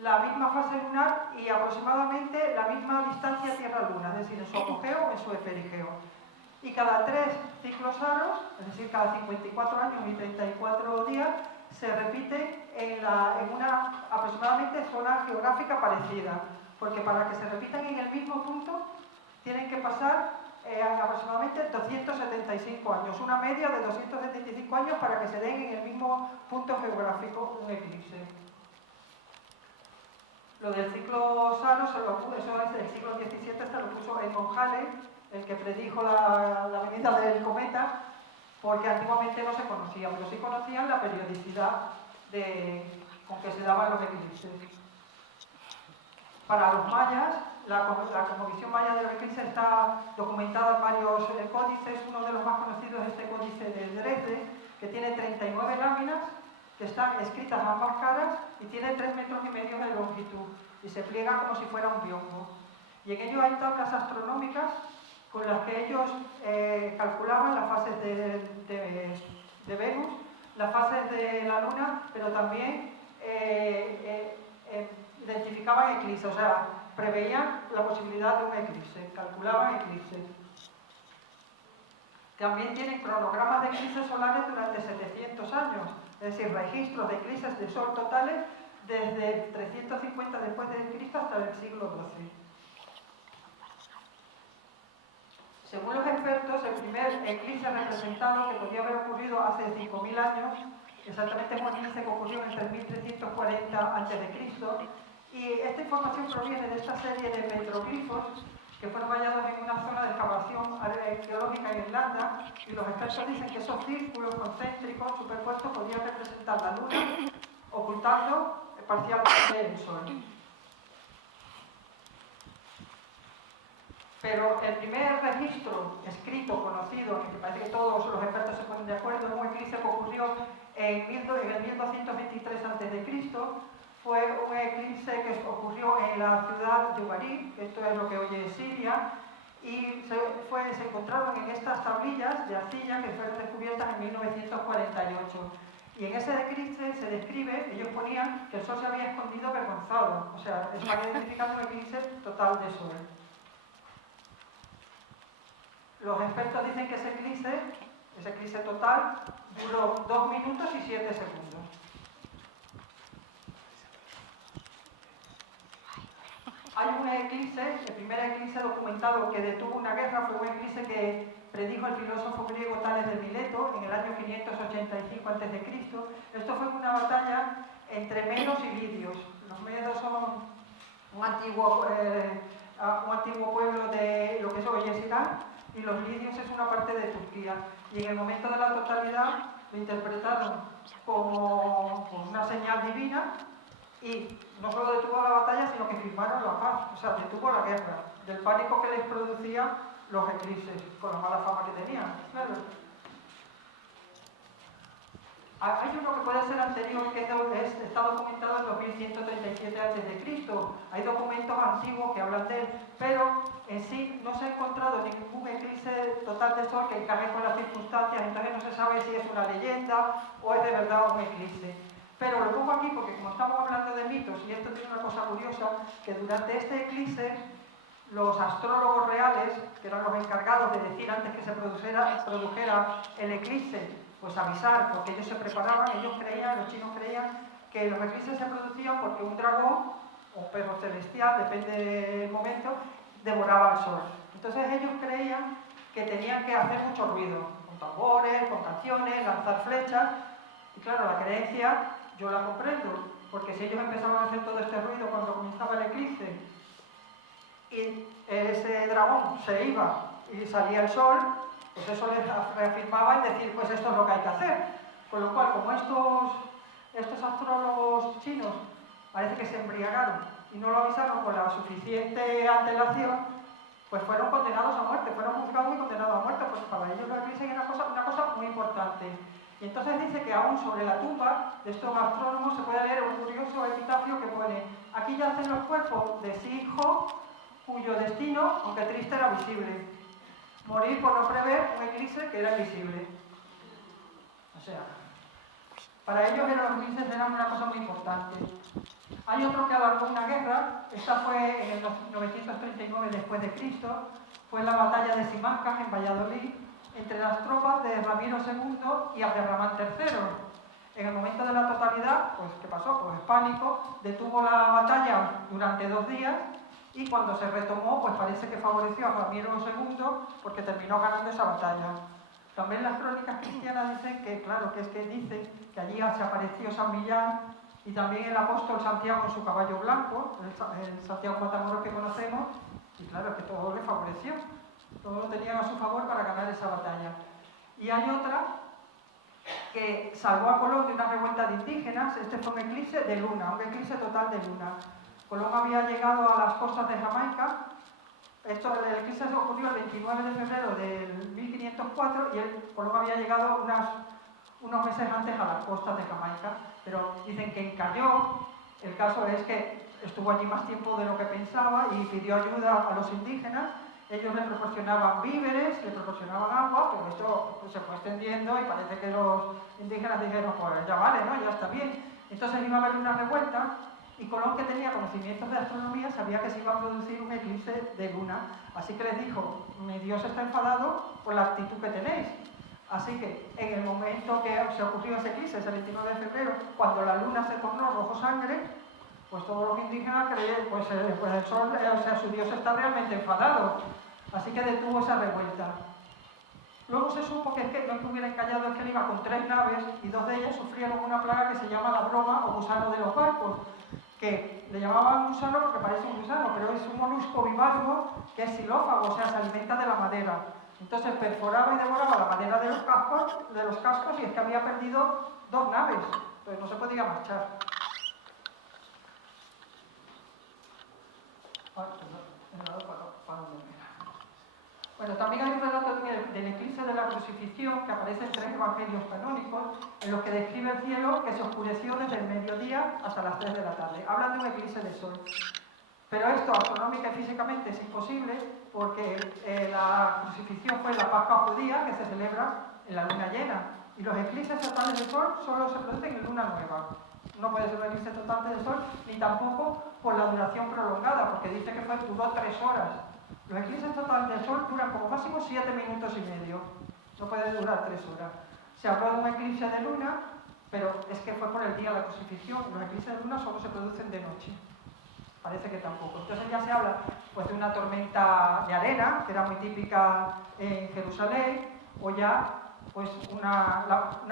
la misma fase lunar y aproximadamente la misma distancia Tierra-Luna, es decir, en su apogeo o en su perigeo. Y cada 3 ciclos saros, es decir, cada 54 años y 34 días, se repite en una aproximadamente zona geográfica parecida, porque para que se repitan en el mismo punto tienen que pasar aproximadamente 275 años, una media de 275 años para que se den en el mismo punto geográfico un eclipse. Lo del ciclo Saros, eso es del siglo XVII, se lo puso Edmond Halley, el que predijo la venida del cometa, porque antiguamente no se conocía, pero sí conocían la periodicidad con que se daban los eclipses. Para los mayas, la cosmovisión maya de los eclipses está documentada en varios códices. Uno de los más conocidos es este códice de Dresde, que tiene 39 láminas, que están escritas a ambas caras y tiene 3,5 metros de longitud y se pliega como si fuera un biombo. Y en ello hay tablas astronómicas con las que ellos calculaban las fases de Venus, las fases de la Luna, pero también identificaban eclipses, o sea, preveían la posibilidad de un eclipse, calculaban eclipses. También tienen cronogramas de eclipses solares durante 700 años, es decir, registros de eclipses de sol totales desde 350 después de Cristo hasta el siglo XII. Según los expertos, el primer eclipse representado, que podría haber ocurrido hace 5.000 años, exactamente es un eclipse que ocurrió en 3340 a.C., y esta información proviene de esta serie de petroglifos que fueron hallados en una zona de excavación arqueológica en Irlanda, y los expertos dicen que esos círculos concéntricos superpuestos podían representar la Luna, ocultando parcialmente el Sol. Pero el primer registro escrito, conocido, que parece que todos los expertos se ponen de acuerdo, es un eclipse que ocurrió en el 1223 a.C., fue un eclipse que ocurrió en la ciudad de Ugarit, que esto es lo que hoy es Siria, y se encontraron en estas tablillas de arcilla que fueron descubiertas en 1948. Y en ese eclipse se describe, ellos ponían que el Sol se había escondido avergonzado, o sea, están identificando un eclipse total de Sol. Los expertos dicen que ese eclipse total, duró 2 minutos y 7 segundos. Hay un eclipse, el primer eclipse documentado que detuvo una guerra fue un eclipse que predijo el filósofo griego Tales de Mileto en el año 585 a.C. Esto fue una batalla entre medos y lidios. Los medos son un antiguo pueblo de lo que es hoy es Irán, y los lidios es una parte de Turquía. Y en el momento de la totalidad lo interpretaron como una señal divina, y no solo detuvo la batalla, sino que firmaron la paz, o sea, detuvo la guerra, del pánico que les producía los eclipses, con la mala fama que tenían. Claro. Hay uno que puede ser anterior, que está documentado en 2137 a.C. Hay documentos antiguos que hablan de él, pero en sí no se ha encontrado ningún eclipse total de Sol que encaje con las circunstancias, entonces no se sabe si es una leyenda o es de verdad un eclipse. Pero lo pongo aquí porque como estamos hablando de mitos, y esto tiene una cosa curiosa, que durante este eclipse los astrólogos reales, que eran los encargados de decir antes que se produjera el eclipse, pues avisar, porque ellos se preparaban, los chinos creían que los eclipses se producían porque un dragón o un perro celestial, depende del momento, devoraba al sol. Entonces ellos creían que tenían que hacer mucho ruido, con tambores, con canciones, lanzar flechas, y claro, la creencia yo la comprendo, porque si ellos empezaban a hacer todo este ruido cuando comenzaba el eclipse y ese dragón se iba y salía el sol, pues eso les reafirmaba en decir, pues esto es lo que hay que hacer. Con lo cual, como estos astrólogos chinos parece que se embriagaron y no lo avisaron con la suficiente antelación, pues fueron condenados a muerte, fueron juzgados y condenados a muerte, porque para ellos la eclipse era una cosa muy importante. Y entonces dice que aún sobre la tumba de estos astrónomos se puede leer un curioso epitafio que pone: aquí yacen los cuerpos de Sigho, cuyo destino, aunque triste, era visible. Morir por no prever un eclipse que era invisible. O sea, para ellos los eclipses eran una cosa muy importante. Hay otro que alargó una guerra, esta fue en el 939 después de Cristo, fue la batalla de Simancas en Valladolid, entre las tropas de Ramiro II y Abderramán III. En el momento de la totalidad, pues ¿qué pasó? Pues pánico, detuvo la batalla durante 2 días, y cuando se retomó, pues parece que favoreció a Ramiro II porque terminó ganando esa batalla. También las crónicas cristianas dicen que, claro, dicen que allí se apareció San Millán y también el apóstol Santiago en su caballo blanco, el Santiago Matamoros que conocemos, y claro, que todo le favoreció. Todo lo tenían a su favor para ganar esa batalla. Y hay otra que salvó a Colón de una revuelta de indígenas. Este fue un eclipse de luna, un eclipse total de luna. Colón había llegado a las costas de Jamaica. El eclipse se ocurrió el 29 de febrero del 1504 y Colón había llegado unos meses antes a las costas de Jamaica. Pero dicen que encalló. El caso es que estuvo allí más tiempo de lo que pensaba y pidió ayuda a los indígenas. Ellos le proporcionaban víveres, le proporcionaban agua, pero esto pues, se fue extendiendo y parece que los indígenas dijeron, pues ya vale, ¿no? Ya está bien. Entonces iba a haber una revuelta y Colón, que tenía conocimientos de astronomía, sabía que se iba a producir un eclipse de luna. Así que les dijo, mi Dios está enfadado por la actitud que tenéis. Así que en el momento que se ocurrió ese eclipse, ese 29 de febrero, cuando la luna se tornó rojo sangre, pues todos los indígenas creían, pues el sol, o sea, su Dios está realmente enfadado. Así que detuvo esa revuelta. Luego se supo que no es que hubiera encallado, es que él iba con 3 naves y 2 de ellas sufrieron una plaga que se llama la broma o gusano de los barcos, que le llamaban gusano porque parece un gusano, pero es un molusco bivalvo que es xilófago, o sea, se alimenta de la madera. Entonces perforaba y devoraba la madera de los cascos y es que había perdido 2 naves, entonces no se podía marchar. Bueno, también hay un relato del eclipse de la crucifixión que aparece en 3 evangelios canónicos en los que describe el cielo que se oscureció desde el mediodía hasta las 3 de la tarde. Hablan de un eclipse de sol. Pero esto astronómica y físicamente es imposible porque la crucifixión fue la Pascua judía que se celebra en la luna llena. Y los eclipses totales de sol solo se producen en luna nueva. No puede ser un eclipse total de sol, ni tampoco por la duración prolongada, porque dice que duró 3 horas. Los eclipses totales de sol duran como máximo 7 minutos y medio. No puede durar 3 horas. Se habló de un eclipse de luna, pero es que fue por el día de la crucifixión. Los eclipses de luna solo se producen de noche. Parece que tampoco. Entonces ya se habla pues, de una tormenta de arena, que era muy típica en Jerusalén, o ya pues, una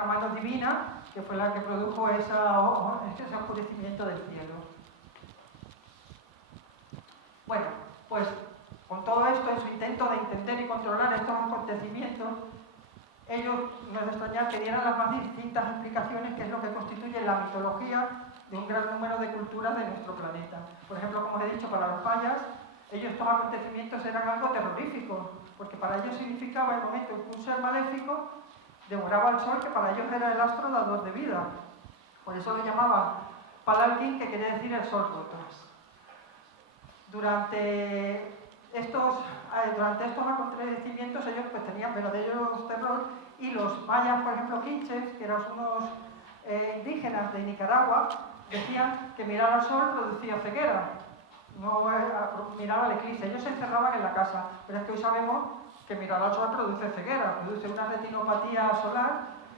mano divina, que fue la que produjo ese oscurecimiento del cielo. Bueno, pues con todo esto, en su intento de entender y controlar estos acontecimientos, ellos, no es de extrañar, que dieran las más distintas explicaciones, que es lo que constituye la mitología de un gran número de culturas de nuestro planeta. Por ejemplo, como os he dicho, para los mayas, estos acontecimientos eran algo terrorífico, porque para ellos significaba el momento en que un ser maléfico devoraba al sol, que para ellos era el astro dador de vida. Por eso lo llamaban Palalkin, que quiere decir el sol roto. Durante estos acontecimientos ellos pues, tenían verdaderos terror, y los mayas, por ejemplo, quinches, que eran unos indígenas de Nicaragua, decían que mirar al sol producía ceguera, no mirar al eclipse. Ellos se encerraban en la casa, pero es que hoy sabemos que mirar al sol produce ceguera, produce una retinopatía solar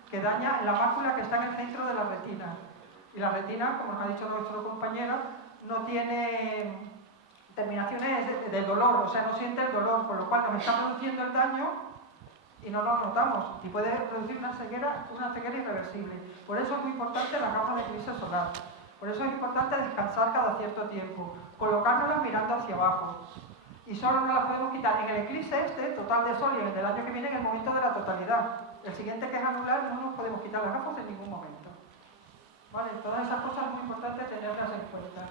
que daña la mácula que está en el centro de la retina. Y la retina, como nos ha dicho nuestro compañero, no tiene terminaciones del dolor, o sea, no siente el dolor, con lo cual nos está produciendo el daño y no lo notamos, y puede producir una ceguera irreversible. Por eso es muy importante la gafas de eclipse solar. Por eso es importante descansar cada cierto tiempo, colocárnoslas mirando hacia abajo. Y solo no las podemos quitar en el eclipse total de sol, y en el del año que viene, en el momento de la totalidad. El siguiente, que es anular, no nos podemos quitar las gafas en ningún momento. ¿Vale? Todas esas cosas es muy importante tenerlas en cuenta.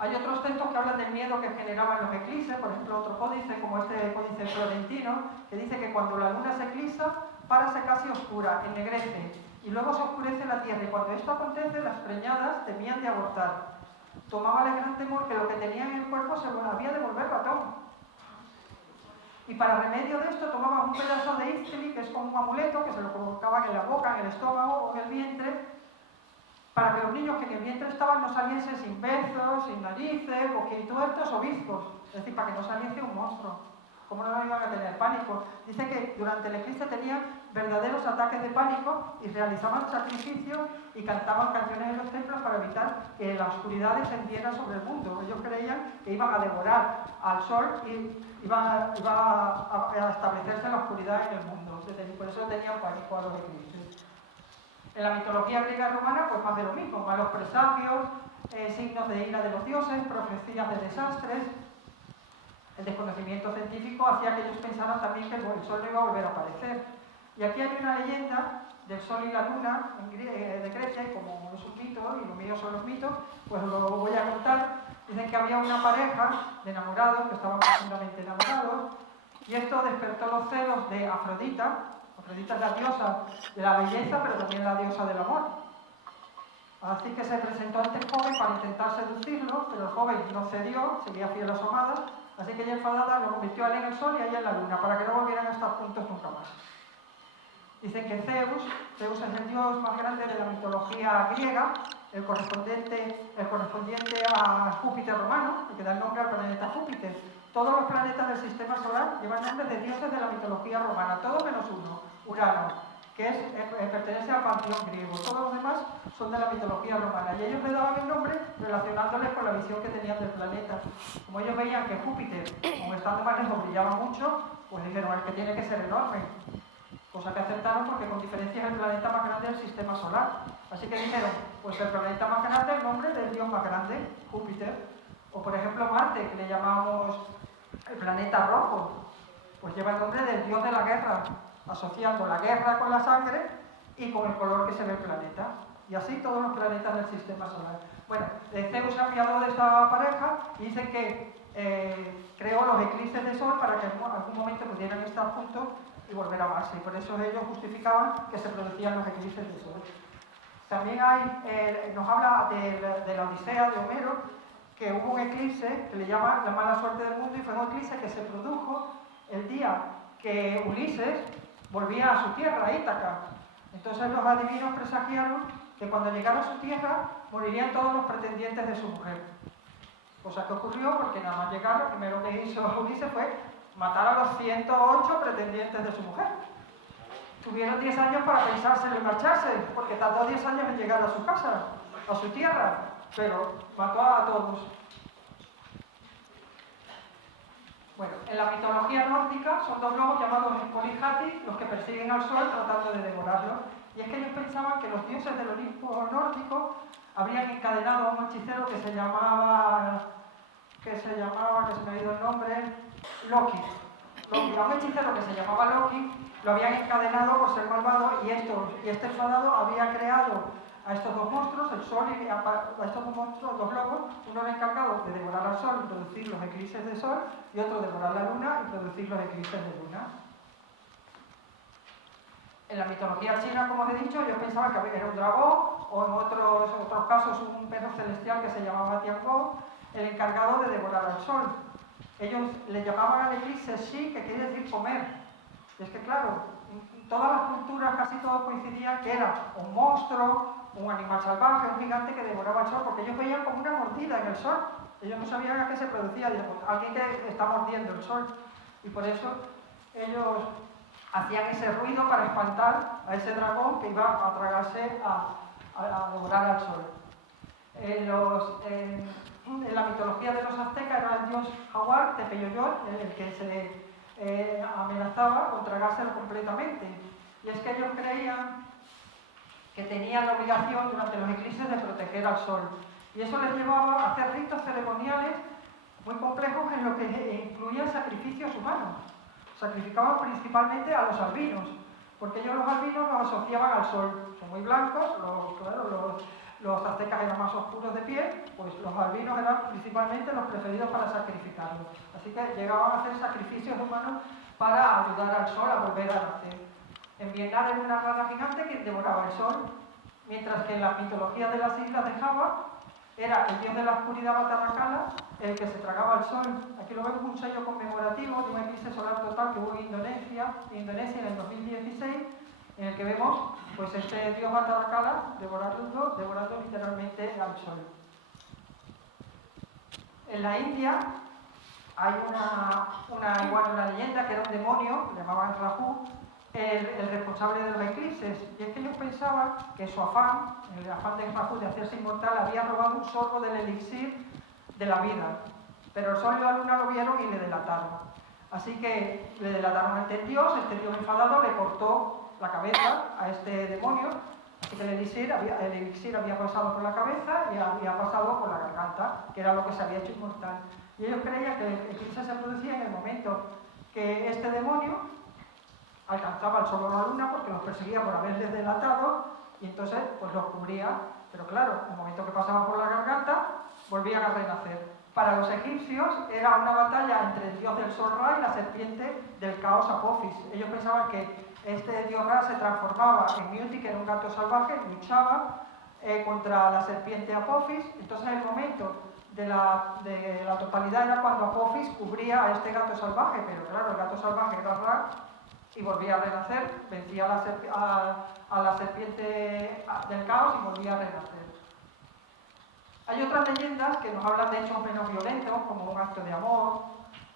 Hay otros textos que hablan del miedo que generaban los eclipses, por ejemplo, otro códice, como este códice florentino, que dice que cuando la luna se eclipsa, párase casi oscura, ennegrece, y luego se oscurece la tierra, y cuando esto acontece, las preñadas temían de abortar. Tomábales gran temor que lo que tenían en el cuerpo se había de volver ratón. Y para remedio de esto tomaban un pedazo de ístili, que es como un amuleto, que se lo colocaban en la boca, en el estómago o en el vientre, para que los niños que en el vientre estaban no saliesen sin besos, sin narices, boquituertos o bizcos. Es decir, para que no saliese un monstruo. ¿Cómo no iban a tener pánico? Dice que durante el eclipse tenían verdaderos ataques de pánico y realizaban sacrificios y cantaban canciones en los templos para evitar que la oscuridad descendiera sobre el mundo. Ellos creían que iban a devorar al sol y iba a establecerse la oscuridad en el mundo. Por eso tenían pánico a los eclipses. En la mitología griega y romana, pues más de lo mismo, malos presagios, signos de ira de los dioses, profecías de desastres. El desconocimiento científico hacía que ellos pensaran también que el sol no iba a volver a aparecer. Y aquí hay una leyenda del sol y la luna de Grecia, y como es un mito, y los míos son los mitos, pues lo voy a contar. Dicen que había una pareja de enamorados, que estaban profundamente enamorados, y esto despertó los celos de Afrodita. Afrodita es la diosa de la belleza, pero también la diosa del amor. Así que se presentó ante el joven para intentar seducirlo, pero el joven no cedió, seguía fiel a su amada, así que ella, enfadada, lo convirtió a él en el sol y a ella en la luna, para que no volvieran a estar juntos nunca más. Dicen que Zeus es el dios más grande de la mitología griega, el correspondiente a Júpiter romano, el que da el nombre al planeta Júpiter. Todos los planetas del sistema solar llevan nombres de dioses de la mitología romana, todos menos uno, Urano, que pertenece al panteón griego. Todos los demás son de la mitología romana, y ellos le daban el nombre relacionándoles con la visión que tenían del planeta. Como ellos veían que Júpiter, como estando más lejos, brillaba mucho, pues dijeron, el que tiene que ser enorme. Cosa que aceptaron, porque con diferencia es el planeta más grande del sistema solar. Así que dijeron, pues el planeta más grande, el nombre del dios más grande, Júpiter. O por ejemplo Marte, que le llamamos el planeta rojo, pues lleva el nombre del dios de la guerra, asociando la guerra con la sangre y con el color que se ve el planeta. Y así todos los planetas del sistema solar. Bueno, Zeus se ha fiado de esta pareja y dice que creó los eclipses de sol para que en algún momento pudieran estar juntos y volver a amarse. Y por eso ellos justificaban que se producían los eclipses de sol. También nos habla de la Odisea de Homero, que hubo un eclipse que le llama la mala suerte del mundo, y fue un eclipse que se produjo el día que Ulises volvía a su tierra, a Ítaca. Entonces los adivinos presagiaron que cuando llegara a su tierra morirían todos los pretendientes de su mujer. Cosa que ocurrió porque nada más llegar, lo primero que hizo Ulises fue matar a los 108 pretendientes de su mujer. Tuvieron 10 años para pensárselo y marcharse, porque tardó 10 años en llegar a su casa, a su tierra, pero mató a todos. Bueno, en la mitología nórdica son dos lobos llamados Skollihati los que persiguen al sol tratando de devorarlo. Y es que ellos pensaban que los dioses del Olimpo nórdico habrían encadenado a un hechicero que se llamaba, que se me ha ido el nombre, Loki. A un hechicero que se llamaba Loki lo habían encadenado por ser malvado y este enfadado había creado a estos dos monstruos, el sol y a estos dos monstruos, dos lobos, uno era encargado de devorar al sol y producir los eclipses de sol y otro devorar la luna y producir los eclipses de luna. En la mitología china, como os he dicho, ellos pensaban que era un dragón o en otros casos un perro celestial que se llamaba Tiangong, el encargado de devorar al sol. Ellos le llamaban al eclipse Shi, que quiere decir comer. Y es que claro, en todas las culturas casi todos coincidían que era un monstruo, un animal salvaje, un gigante que devoraba el sol, porque ellos veían como una mordida en el sol. Ellos no sabían a qué se producía, digamos, alguien que está mordiendo el sol. Y por eso ellos hacían ese ruido para espantar a ese dragón que iba a tragarse a devorar al sol. En la mitología de los aztecas era el dios jaguar, Tepeyoyot, el que se amenazaba con tragárselo completamente. Y es que ellos creían que tenían la obligación durante los eclipses de proteger al sol. Y eso les llevaba a hacer ritos ceremoniales muy complejos en lo que incluían sacrificios humanos. Sacrificaban principalmente a los albinos, porque ellos los albinos los asociaban al sol. Son muy blancos, los aztecas eran más oscuros de piel, pues los albinos eran principalmente los preferidos para sacrificarlos. Así que llegaban a hacer sacrificios humanos para ayudar al sol a volver a nacer. En Vietnam era una rana gigante que devoraba el sol, mientras que en la mitología de las islas de Java era el dios de la oscuridad Bataracala el que se tragaba el sol. Aquí lo vemos un sello conmemorativo de un eclipse solar total que hubo en Indonesia en el 2016, en el que vemos pues este dios Bataracala devorando literalmente al sol. En la India hay una leyenda que era un demonio, le llamaban Rahu, el responsable de los eclipses, y es que ellos pensaban que su afán, el afán de Rahu de hacerse inmortal, había robado un sorbo del elixir de la vida, pero el sol y la luna lo vieron y le delataron. Así que le delataron ante el dios, este dios enfadado le cortó la cabeza a este demonio, así que el elixir había pasado por la cabeza y había pasado por la garganta, que era lo que se había hecho inmortal. Y ellos creían que el eclipse se producía en el momento que este demonio alcanzaba el sol o la luna porque los perseguía por haberles delatado y entonces pues los cubría, pero claro, en el momento que pasaba por la garganta volvían a renacer. Para los egipcios era una batalla entre el dios del sol Ra y la serpiente del caos Apophis. Ellos pensaban que este dios Ra se transformaba en Miuti, que era un gato salvaje, luchaba contra la serpiente Apophis. Entonces el momento de la totalidad era cuando Apophis cubría a este gato salvaje, pero claro, el gato salvaje era Ra y volvía a renacer, vencía a la serpiente del caos y volvía a renacer. Hay otras leyendas que nos hablan de hechos menos violentos, como un acto de amor,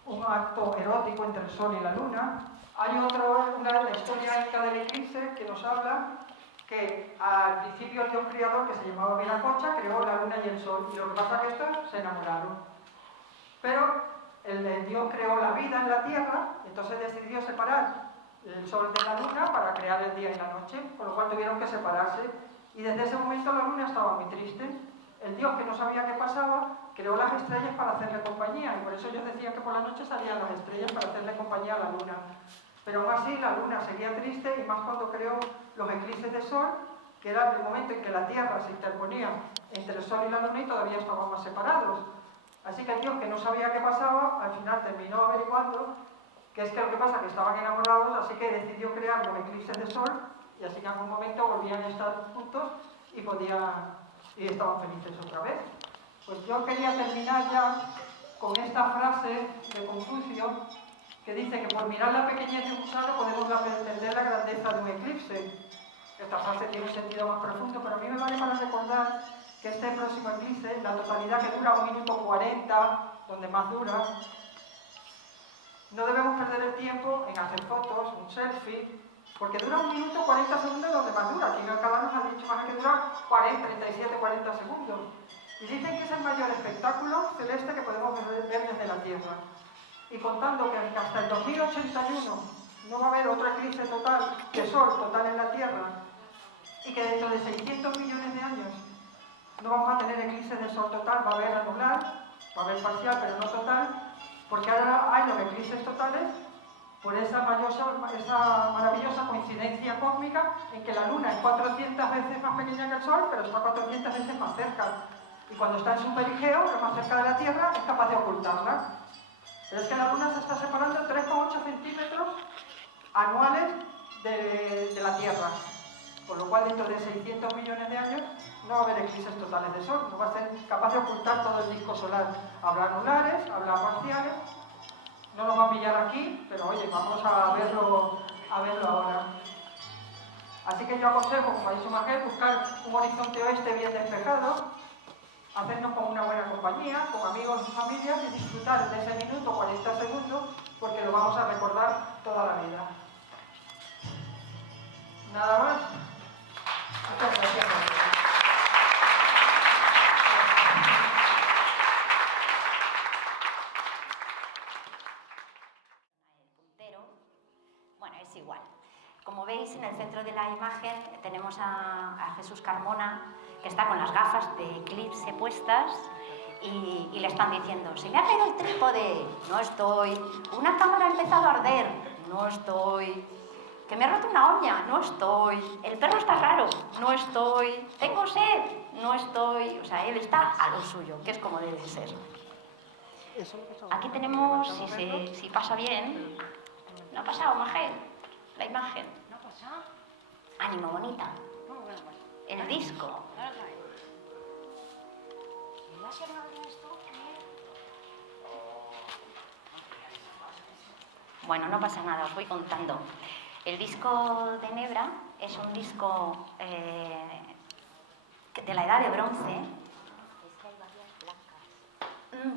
un acto erótico entre el sol y la luna. Hay la historia inca del eclipse que nos habla que al principio el dios criador, que se llamaba Viracocha, creó la luna y el sol, y lo que pasa es que estos se enamoraron. Pero el dios creó la vida en la tierra, entonces decidió separar el sol de la luna para crear el día y la noche, con lo cual tuvieron que separarse, y desde ese momento la luna estaba muy triste. El dios, que no sabía qué pasaba, creó las estrellas para hacerle compañía, y por eso ellos decían que por la noche salían las estrellas para hacerle compañía a la luna. Pero aún así la luna seguía triste, y más cuando creó los eclipses de sol, que era el momento en que la tierra se interponía entre el sol y la luna y todavía estaban más separados. Así que el dios, que no sabía qué pasaba, al final terminó averiguando que es que lo que pasa es que estaban enamorados, así que decidió crear los eclipses de sol, y así que en algún momento volvían a estar juntos y estaban felices otra vez. Pues yo quería terminar ya con esta frase de Confucio, que dice que por mirar la pequeñez de un gusano podemos entender la grandeza de un eclipse. Esta frase tiene un sentido más profundo, pero a mí me vale para recordar que este próximo eclipse, la totalidad que dura 1 minuto 40, donde más dura, no debemos perder el tiempo en hacer fotos, un selfie, porque dura 1 minuto 40 segundos donde más dura. Aquí en Alcalá nos ha dicho más que dura 37, 40 segundos. Y dicen que es el mayor espectáculo celeste que podemos ver desde la Tierra. Y contando que hasta el 2081 no va a haber otro eclipse total, de sol total en la Tierra, y que dentro de 600 millones de años no vamos a tener eclipses de sol total, va a haber anular, va a haber parcial, pero no total, porque ahora hay los eclipses totales por esa maravillosa coincidencia cósmica en que la Luna es 400 veces más pequeña que el Sol, pero está 400 veces más cerca. Y cuando está en su perigeo, lo más cerca de la Tierra, es capaz de ocultarla. Pero es que la Luna se está separando 3,8 centímetros anuales de la Tierra. Por lo cual, dentro de 600 millones de años, no va a haber eclipses totales de Sol. No va a ser capaz de ocultar todo el disco solar. Habrá anulares, habrá parciales. No nos va a pillar aquí, pero oye, vamos a verlo ahora. Así que yo aconsejo, como ha dicho Magel, buscar un horizonte oeste bien despejado, hacernos con una buena compañía, con amigos y familias y disfrutar de ese minuto 40 segundos, porque lo vamos a recordar toda la vida. Nada más. Muchas gracias. Bueno, es igual. Como veis, en el centro de la imagen tenemos a Jesús Carmona, que está con las gafas de eclipse puestas y le están diciendo: se me ha caído el trípode, no estoy, una cámara ha empezado a arder, no estoy, que me he roto una uña, no estoy, el perro está raro, no estoy, tengo sed, no estoy. O sea, él está a lo suyo, que es como debe ser. Aquí tenemos, si pasa bien, ¿no ha pasado, Magel? La imagen. ¿No ha pasado? Ánimo, bonita. El disco. ¿El láser no habría esto? Bueno, no pasa nada, os voy contando. El disco de Nebra es un disco de la edad de bronce. Es que hay varias blancas.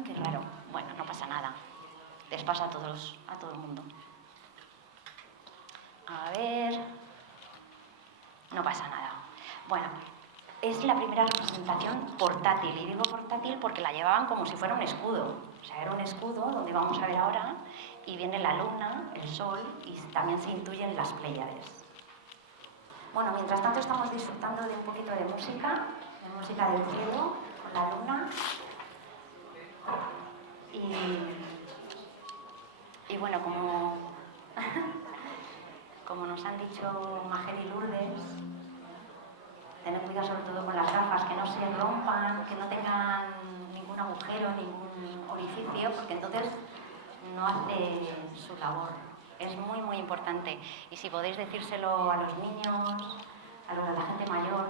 Qué raro. Bueno, no pasa nada. Les pasa a todo el mundo. A ver... No pasa nada. Bueno, es la primera representación portátil. Y digo portátil porque la llevaban como si fuera un escudo. O sea, era un escudo donde vamos a ver ahora, y viene la luna, el sol, y también se intuyen las Pléyades. Bueno, mientras tanto estamos disfrutando de un poquito de música del cielo, con la luna. Y bueno, como nos han dicho Magel y Lourdes, tener cuidado sobre todo con las gafas, que no se rompan, que no tengan ningún agujero, ningún orificio, porque entonces no hace su labor. Es muy, muy importante. Y si podéis decírselo a los niños, a la gente mayor,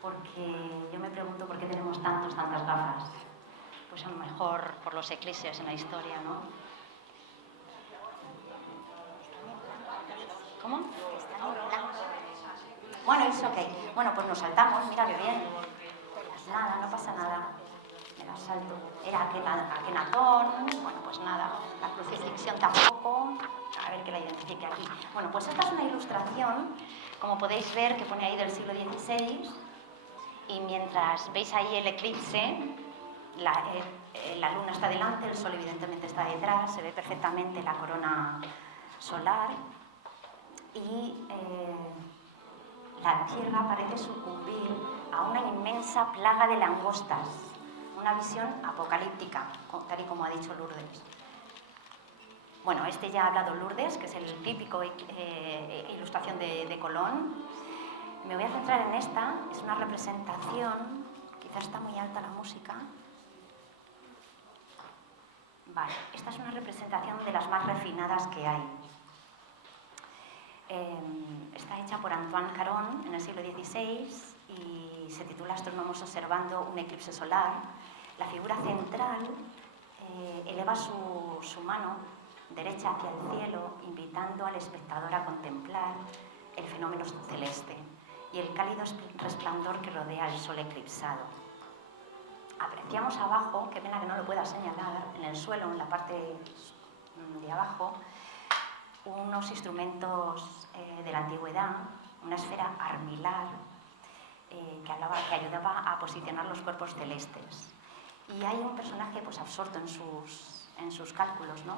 porque yo me pregunto por qué tenemos tantas gafas. Pues a lo mejor por los eclipses en la historia, ¿no? ¿Cómo? Bueno, es ok. Bueno, pues nos saltamos, mira qué bien. Nada, no pasa nada. Me la salto. Era Akenatón, bueno, pues nada. La crucifixión tampoco. A ver que la identifique aquí. Bueno, pues esta es una ilustración, como podéis ver, que pone ahí del siglo XVI. Y mientras veis ahí el eclipse, la luna está delante, el sol evidentemente está detrás, se ve perfectamente la corona solar. Y la Tierra parece sucumbir a una inmensa plaga de langostas, una visión apocalíptica, tal y como ha dicho Lourdes. Bueno, ya ha hablado Lourdes, que es el típico ilustración de Colón. Me voy a centrar en esta, es una representación, quizás está muy alta la música. Vale, esta es una representación de las más refinadas que hay. Está hecha por Antoine Caron en el siglo XVI y se titula Astrónomos observando un eclipse solar. La figura central eleva su mano derecha hacia el cielo, invitando al espectador a contemplar el fenómeno celeste y el cálido resplandor que rodea el sol eclipsado. Apreciamos abajo, qué pena que no lo pueda señalar, en el suelo, en la parte de abajo, unos instrumentos de la antigüedad, una esfera armilar que ayudaba a posicionar los cuerpos celestes. Y hay un personaje pues, absorto en sus cálculos, ¿no?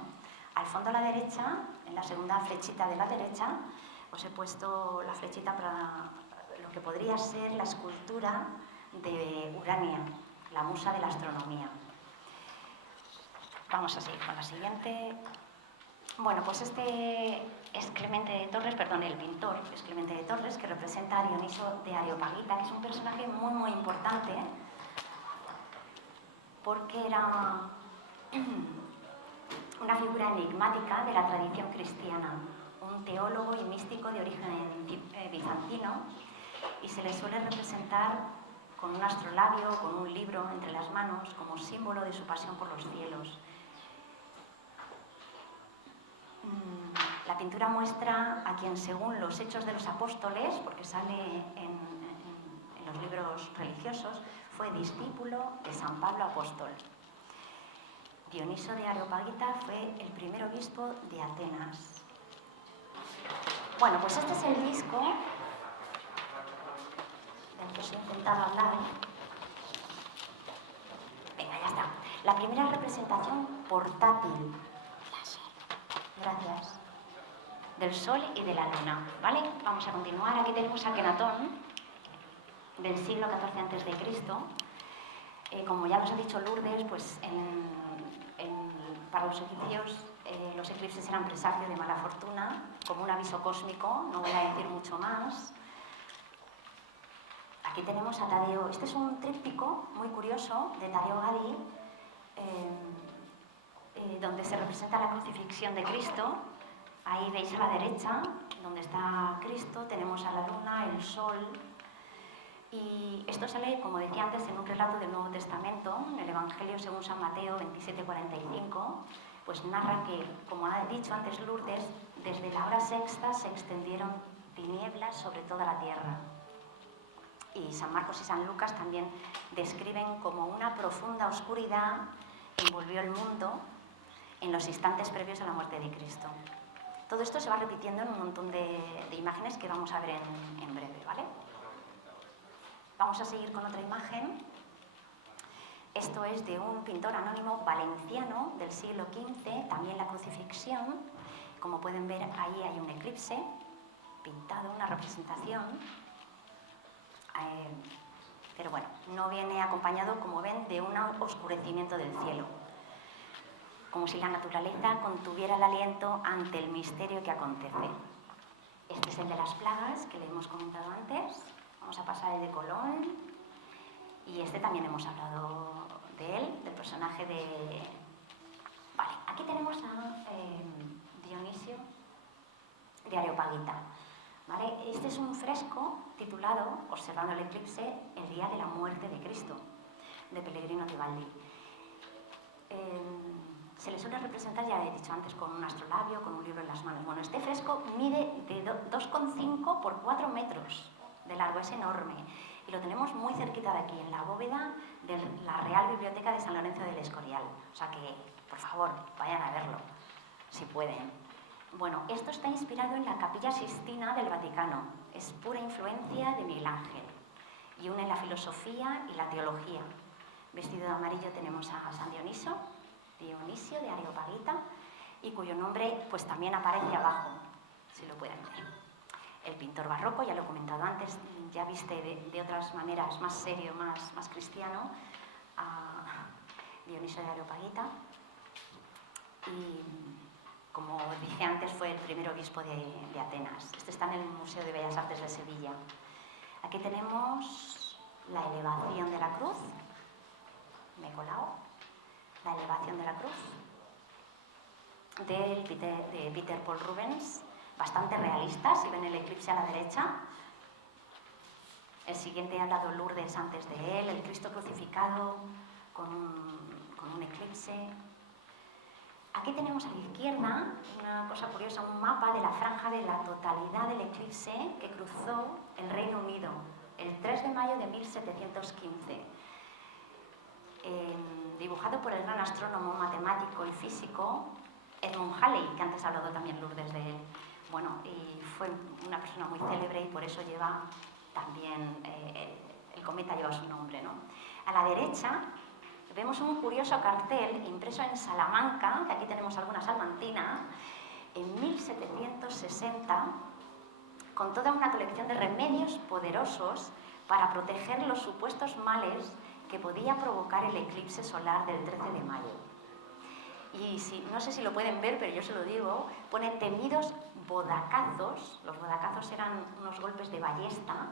Al fondo a la derecha, en la segunda flechita de la derecha, os he puesto la flechita para lo que podría ser la escultura de Urania, la musa de la astronomía. Vamos a seguir con la siguiente. Bueno, pues este es Clemente de Torres, perdón, el pintor es Clemente de Torres, que representa a Dioniso de Areopagita, que es un personaje muy, muy importante, porque era una figura enigmática de la tradición cristiana, un teólogo y místico de origen bizantino, y se le suele representar con un astrolabio o con un libro entre las manos como símbolo de su pasión por los cielos. La pintura muestra a quien, según los Hechos de los Apóstoles, porque sale en los libros religiosos, fue discípulo de San Pablo Apóstol. Dioniso de Areopagita fue el primer obispo de Atenas. Bueno, pues este es el disco del que os he intentado hablar. Venga, ya está. La primera representación portátil. Gracias. Del Sol y de la Luna, ¿vale? Vamos a continuar. Aquí tenemos a Kenatón, del siglo XIV a.C. Como ya nos ha dicho Lourdes, pues para los egipcios los eclipses eran presagio de mala fortuna, como un aviso cósmico, no voy a decir mucho más. Aquí tenemos a Tadeo. Este es un tríptico muy curioso de Tadeo Gaddi, donde se representa la crucifixión de Cristo. Ahí veis a la derecha, donde está Cristo, tenemos a la luna, el sol. Y esto sale, como decía antes, en un relato del Nuevo Testamento, en el Evangelio según San Mateo 27:45, pues narra que, como ha dicho antes Lourdes, desde la hora sexta se extendieron tinieblas sobre toda la tierra. Y San Marcos y San Lucas también describen como una profunda oscuridad envolvió el mundo en los instantes previos a la muerte de Cristo. Todo esto se va repitiendo en un montón de imágenes que vamos a ver en breve, ¿vale? Vamos a seguir con otra imagen. Esto es de un pintor anónimo valenciano del siglo XV, también la crucifixión. Como pueden ver, ahí hay un eclipse pintado, una representación. Pero bueno, no viene acompañado, como ven, de un oscurecimiento del cielo. Como si la naturaleza contuviera el aliento ante el misterio que acontece. Este es el de las plagas, que le hemos comentado antes. Vamos a pasar el de Colón. Y este también hemos hablado de él, del personaje de... Vale, aquí tenemos a Dionisio de Areopagita. ¿Vale? Este es un fresco titulado Observando el eclipse, el día de la muerte de Cristo, de Pellegrino Tibaldi. Se le suele representar, ya he dicho antes, con un astrolabio, con un libro en las manos. Bueno, este fresco mide de 2,5 por 4 metros de largo, es enorme. Y lo tenemos muy cerquita de aquí, en la bóveda de la Real Biblioteca de San Lorenzo del Escorial. O sea que, por favor, vayan a verlo, si pueden. Bueno, esto está inspirado en la Capilla Sixtina del Vaticano. Es pura influencia de Miguel Ángel. Y une la filosofía y la teología. Vestido de amarillo tenemos a San Dionisio de Areopagita, y cuyo nombre pues también aparece abajo, si lo pueden ver. El pintor barroco, ya lo he comentado antes, ya viste de otras maneras, más serio, más cristiano, a Dionisio de Areopagita. Y como dije antes, fue el primer obispo de Atenas. Este está en el Museo de Bellas Artes de Sevilla. Aquí tenemos la elevación de la cruz. Me he colado. La elevación de la cruz, de Peter Paul Rubens, bastante realista, si ven el eclipse a la derecha. El siguiente ha hablado Lourdes antes de él, el Cristo crucificado con un eclipse. Aquí tenemos a la izquierda una cosa curiosa, un mapa de la franja de la totalidad del eclipse que cruzó el Reino Unido el 3 de mayo de 1715. Dibujado por el gran astrónomo, matemático y físico Edmund Halley, que antes ha hablado también Lourdes de él. Bueno, y fue una persona muy célebre y por eso lleva también, el cometa lleva su nombre, ¿no? A la derecha vemos un curioso cartel impreso en Salamanca, que aquí tenemos alguna salmantina, en 1760, con toda una colección de remedios poderosos para proteger los supuestos males que podía provocar el eclipse solar del 13 de mayo. Y no sé si lo pueden ver, pero yo se lo digo, pone temidos bodacazos. Los bodacazos eran unos golpes de ballesta,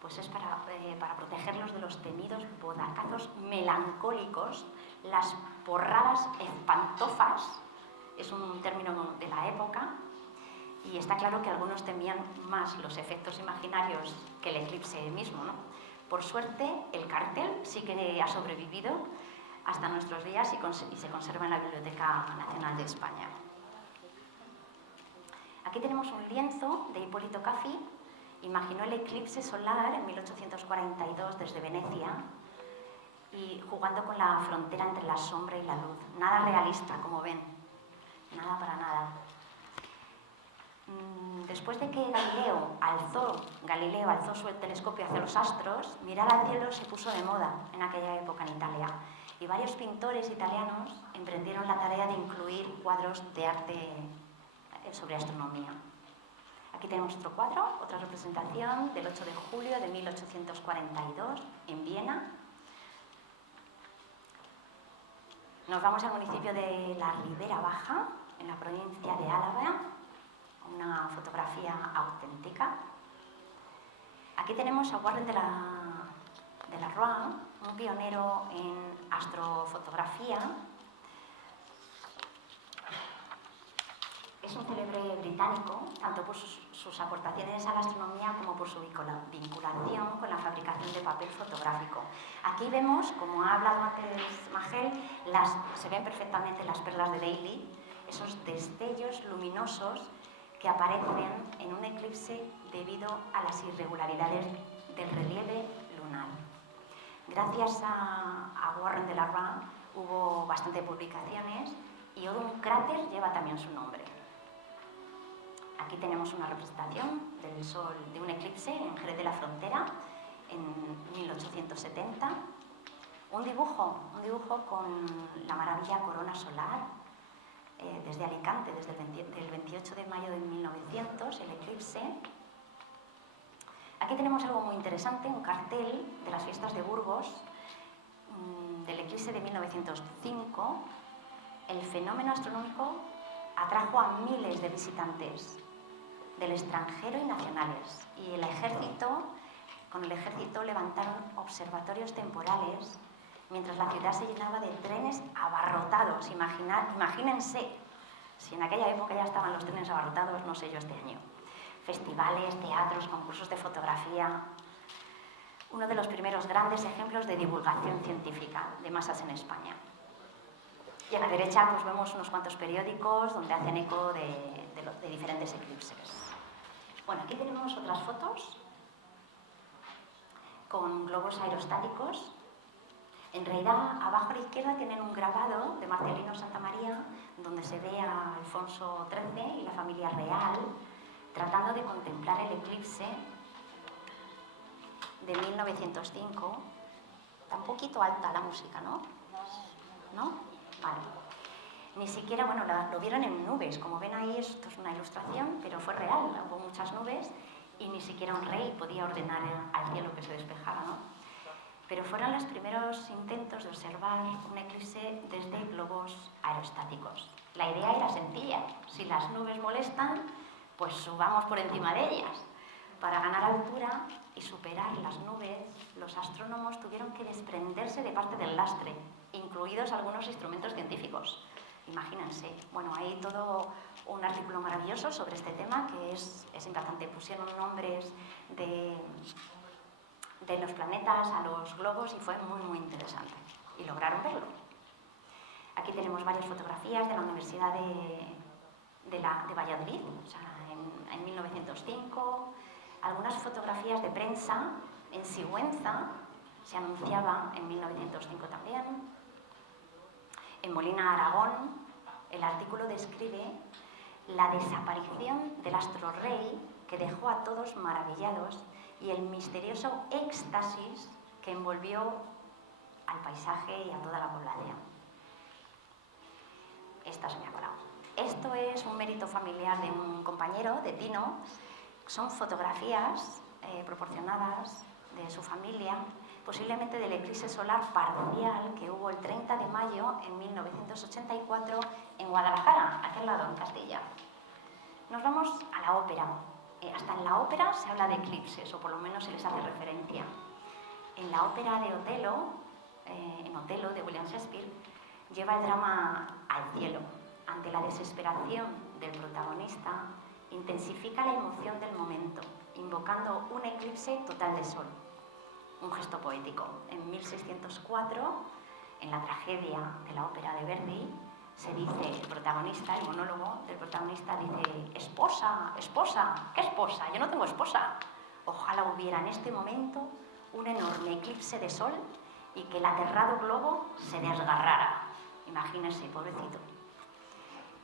pues es para protegerlos de los temidos bodacazos melancólicos, las porradas espantofas, es un término de la época, y está claro que algunos temían más los efectos imaginarios que el eclipse mismo, ¿no? Por suerte, el cartel sí que ha sobrevivido hasta nuestros días y se conserva en la Biblioteca Nacional de España. Aquí tenemos un lienzo de Hipólito Caffi. Imaginó el eclipse solar en 1842 desde Venecia y jugando con la frontera entre la sombra y la luz. Nada realista, como ven. Nada para nada. Después de que Galileo alzó su telescopio hacia los astros, mirar al cielo se puso de moda en aquella época en Italia. Y varios pintores italianos emprendieron la tarea de incluir cuadros de arte sobre astronomía. Aquí tenemos otro cuadro, otra representación del 8 de julio de 1842 en Viena. Nos vamos al municipio de la Ribera Baja, en la provincia de Álava, una fotografía auténtica. Aquí tenemos a Warren de la Roa, un pionero en astrofotografía. Es un célebre británico, tanto por sus aportaciones a la astronomía como por su vinculación con la fabricación de papel fotográfico. Aquí vemos, como ha hablado antes Magel, se ven perfectamente las perlas de Daly, esos destellos luminosos que aparecen en un eclipse debido a las irregularidades del relieve lunar. Gracias a Warren de la Roa hubo bastante publicaciones y hoy un cráter lleva también su nombre. Aquí tenemos una representación del Sol de un eclipse en Jerez de la Frontera en 1870. Un dibujo con la maravilla corona solar desde Alicante, desde el 28 de mayo de 1900, el eclipse. Aquí tenemos algo muy interesante, un cartel de las fiestas de Burgos del eclipse de 1905. El fenómeno astronómico atrajo a miles de visitantes del extranjero y nacionales, y con el ejército levantaron observatorios temporales mientras la ciudad se llenaba de trenes abarrotados. Imagínense, si en aquella época ya estaban los trenes abarrotados, no sé yo este año. Festivales, teatros, concursos de fotografía. Uno de los primeros grandes ejemplos de divulgación científica de masas en España. Y a la derecha pues vemos unos cuantos periódicos donde hacen eco de diferentes eclipses. Bueno, aquí tenemos otras fotos con globos aerostáticos. En realidad, abajo a la izquierda tienen un grabado de Marcelino Santamaría, donde se ve a Alfonso XIII y la familia real tratando de contemplar el eclipse de 1905. Está un poquito alta la música, ¿no? ¿No? Vale. Ni siquiera, bueno, lo vieron en nubes. Como ven ahí, esto es una ilustración, pero fue real. Hubo muchas nubes y ni siquiera un rey podía ordenar al cielo que se despejara, ¿no? Pero fueron los primeros intentos de observar un eclipse desde globos aerostáticos. La idea era sencilla. Si las nubes molestan, pues subamos por encima de ellas. Para ganar altura y superar las nubes, los astrónomos tuvieron que desprenderse de parte del lastre, incluidos algunos instrumentos científicos. Imagínense. Bueno, hay todo un artículo maravilloso sobre este tema que es impactante. Pusieron nombres de los planetas a los globos y fue muy, muy interesante. Y lograron verlo. Aquí tenemos varias fotografías de la Universidad de Valladolid, o sea, en 1905. Algunas fotografías de prensa en Sigüenza, se anunciaba en 1905 también. En Molina, Aragón, el artículo describe la desaparición del astro rey que dejó a todos maravillados y el misterioso éxtasis que envolvió al paisaje y a toda la población. Esta se me ha colado. Esto es un mérito familiar de un compañero, de Tino. Son fotografías proporcionadas de su familia, posiblemente del eclipse solar parcial que hubo el 30 de mayo en 1984 en Guadalajara, aquí al lado, en Castilla. Nos vamos a la ópera. Hasta en la ópera se habla de eclipses, o por lo menos se les hace referencia. En la ópera de Otelo, en Otelo, de William Shakespeare, lleva el drama al cielo. Ante la desesperación del protagonista, intensifica la emoción del momento, invocando un eclipse total de sol. Un gesto poético. En 1604, en la tragedia de la ópera de Verdi, se dice, el protagonista, el monólogo del protagonista dice: esposa, esposa, ¿qué esposa? Yo no tengo esposa. Ojalá hubiera en este momento un enorme eclipse de sol y que el aterrado globo se desgarrara. Imagínense, pobrecito.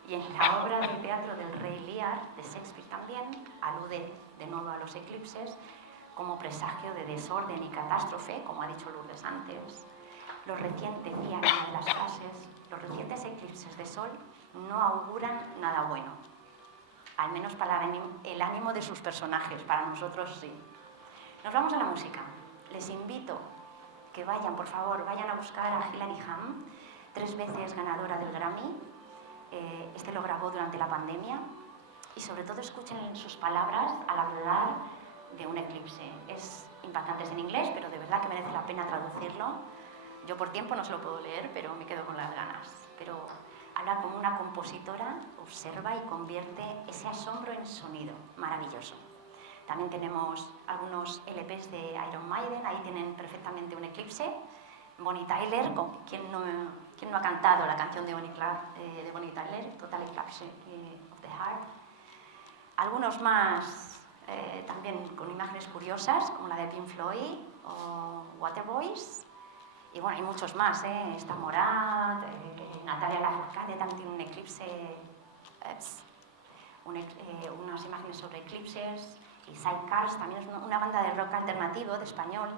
Y en la obra de teatro del Rey Lear, de Shakespeare también, alude de nuevo a los eclipses como presagio de desorden y catástrofe, como ha dicho Lourdes antes. Decía en una de las frases, los recientes eclipses de sol no auguran nada bueno, al menos para el ánimo de sus personajes, para nosotros sí. Nos vamos a la música. Les invito que vayan, por favor, vayan a buscar a Hilary Hahn, 3 veces ganadora del Grammy. Este lo grabó durante la pandemia y sobre todo escuchen sus palabras al hablar de un eclipse. Es impactante, es en inglés, pero de verdad que merece la pena traducirlo. Yo por tiempo no se lo puedo leer, pero me quedo con las ganas. Pero habla como una compositora, observa y convierte ese asombro en sonido. Maravilloso. También tenemos algunos LPs de Iron Maiden, ahí tienen perfectamente un eclipse. Bonnie Tyler, ¿quién no ha cantado la canción de Bonnie Tyler? Total Eclipse of the Heart. Algunos más también con imágenes curiosas, como la de Pink Floyd o Waterboys. Y bueno, hay muchos más, está Morat, Natalia Lafourcade también tiene un eclipse, unas imágenes sobre eclipses, y Sidecars también es una banda de rock alternativo de español,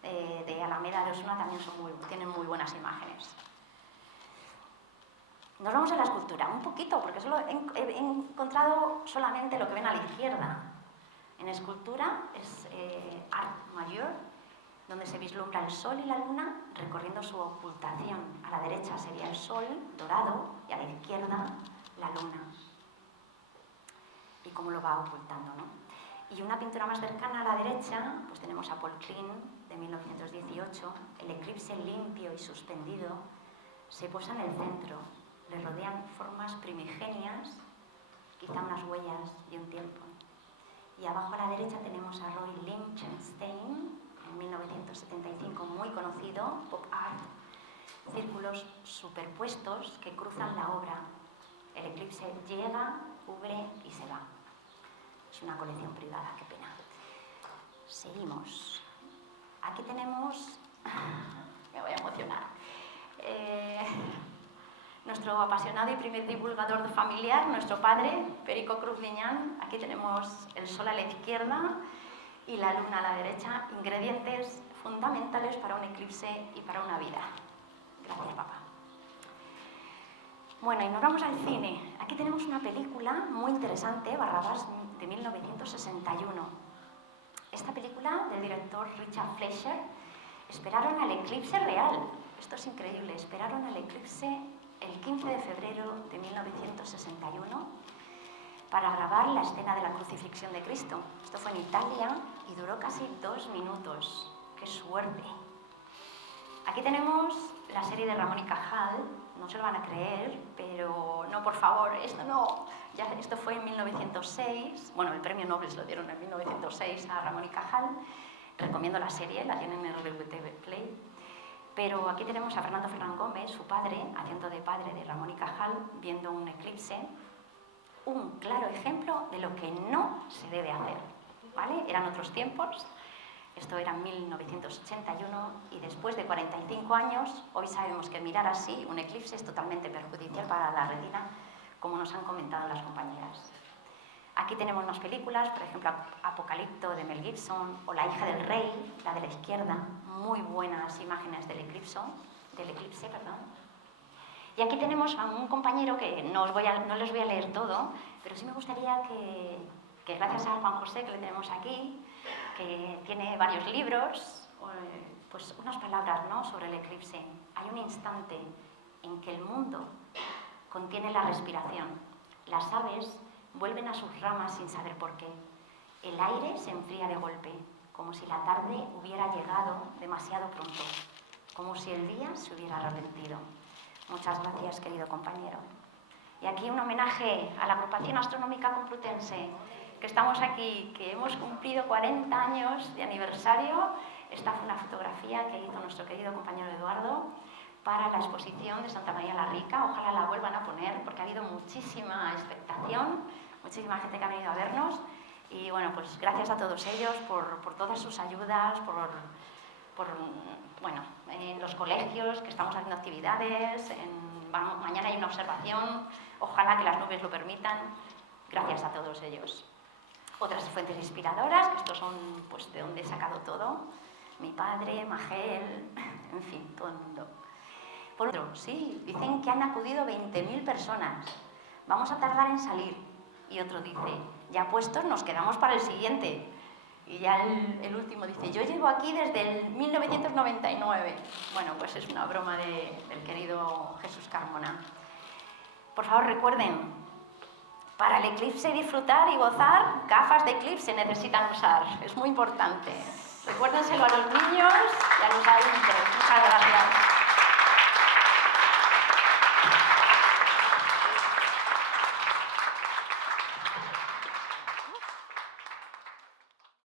de Alameda de Osuna, también tienen muy buenas imágenes. Nos vamos a la escultura, un poquito, porque solo he encontrado solamente lo que ven a la izquierda. En escultura es Art Major, donde se vislumbra el sol y la luna recorriendo su ocultación. A la derecha sería el sol dorado y a la izquierda la luna. Y cómo lo va ocultando, ¿no? Y una pintura más cercana a la derecha, pues tenemos a Paul Klee, de 1918. El eclipse limpio y suspendido se posa en el centro. Le rodean formas primigenias, quizá unas huellas de un tiempo. Y abajo a la derecha tenemos a Roy Lichtenstein, en 1975, muy conocido, pop art, círculos superpuestos que cruzan la obra. El eclipse llega, cubre y se va. Es una colección privada, qué pena. Seguimos. Aquí tenemos... me voy a emocionar. Nuestro apasionado y primer divulgador familiar, nuestro padre, Perico Cruz Liñán. Aquí tenemos el sol a la izquierda y la luna a la derecha, ingredientes fundamentales para un eclipse y para una vida. Gracias, papá. Bueno, y nos vamos al cine. Aquí tenemos una película muy interesante, Barrabás, de 1961. Esta película, del director Richard Fleischer, esperaron al eclipse real. Esto es increíble, esperaron al eclipse el 15 de febrero de 1961 para grabar la escena de la crucifixión de Cristo. Esto fue en Italia y duró casi 2 minutos. ¡Qué suerte! Aquí tenemos la serie de Ramón y Cajal. No se lo van a creer, pero no, por favor, esto no. Esto fue en 1906. Bueno, el premio Nobel se lo dieron en 1906 a Ramón y Cajal. Recomiendo la serie, la tienen en RTV Play. Pero aquí tenemos a Fernando Ferrán Gómez, su padre, haciendo de padre de Ramón y Cajal, viendo un eclipse, un claro ejemplo de lo que no se debe hacer, ¿vale? Eran otros tiempos, esto era en 1981, y después de 45 años, hoy sabemos que mirar así un eclipse es totalmente perjudicial para la retina, como nos han comentado las compañeras. Aquí tenemos unas películas, por ejemplo, Apocalipto de Mel Gibson o La hija del rey, la de la izquierda, muy buenas imágenes del eclipse, Y aquí tenemos a un compañero que no les voy a leer todo, pero sí me gustaría que gracias a Juan José, que le tenemos aquí, que tiene varios libros, pues unas palabras, ¿no?, sobre el eclipse. Hay un instante en que el mundo contiene la respiración. Las aves vuelven a sus ramas sin saber por qué. El aire se enfría de golpe, como si la tarde hubiera llegado demasiado pronto, como si el día se hubiera ralentido. Muchas gracias, querido compañero. Y aquí un homenaje a la Agrupación Astronómica Complutense, que estamos aquí, que hemos cumplido 40 años de aniversario. Esta fue una fotografía que hizo nuestro querido compañero Eduardo para la exposición de Santa María la Rica. Ojalá la vuelvan a poner, porque ha habido muchísima expectación, muchísima gente que ha venido a vernos. Y bueno, pues gracias a todos ellos por todas sus ayudas, bueno, en los colegios que estamos haciendo actividades, mañana hay una observación, ojalá que las nubes lo permitan. Gracias a todos ellos. Otras fuentes inspiradoras, que estos son pues de donde he sacado todo, mi padre, Magel, en fin, todo el mundo. Por otro, sí, dicen que han acudido 20.000 personas, vamos a tardar en salir. Y otro dice, ya puestos nos quedamos para el siguiente. Y ya el último dice, yo llevo aquí desde el 1999. Bueno, pues es una broma del querido Jesús Carmona. Por favor, recuerden, para el eclipse disfrutar y gozar, gafas de eclipse necesitan usar. Es muy importante. Recuérdenselo a los niños y a los adultos. Muchas gracias.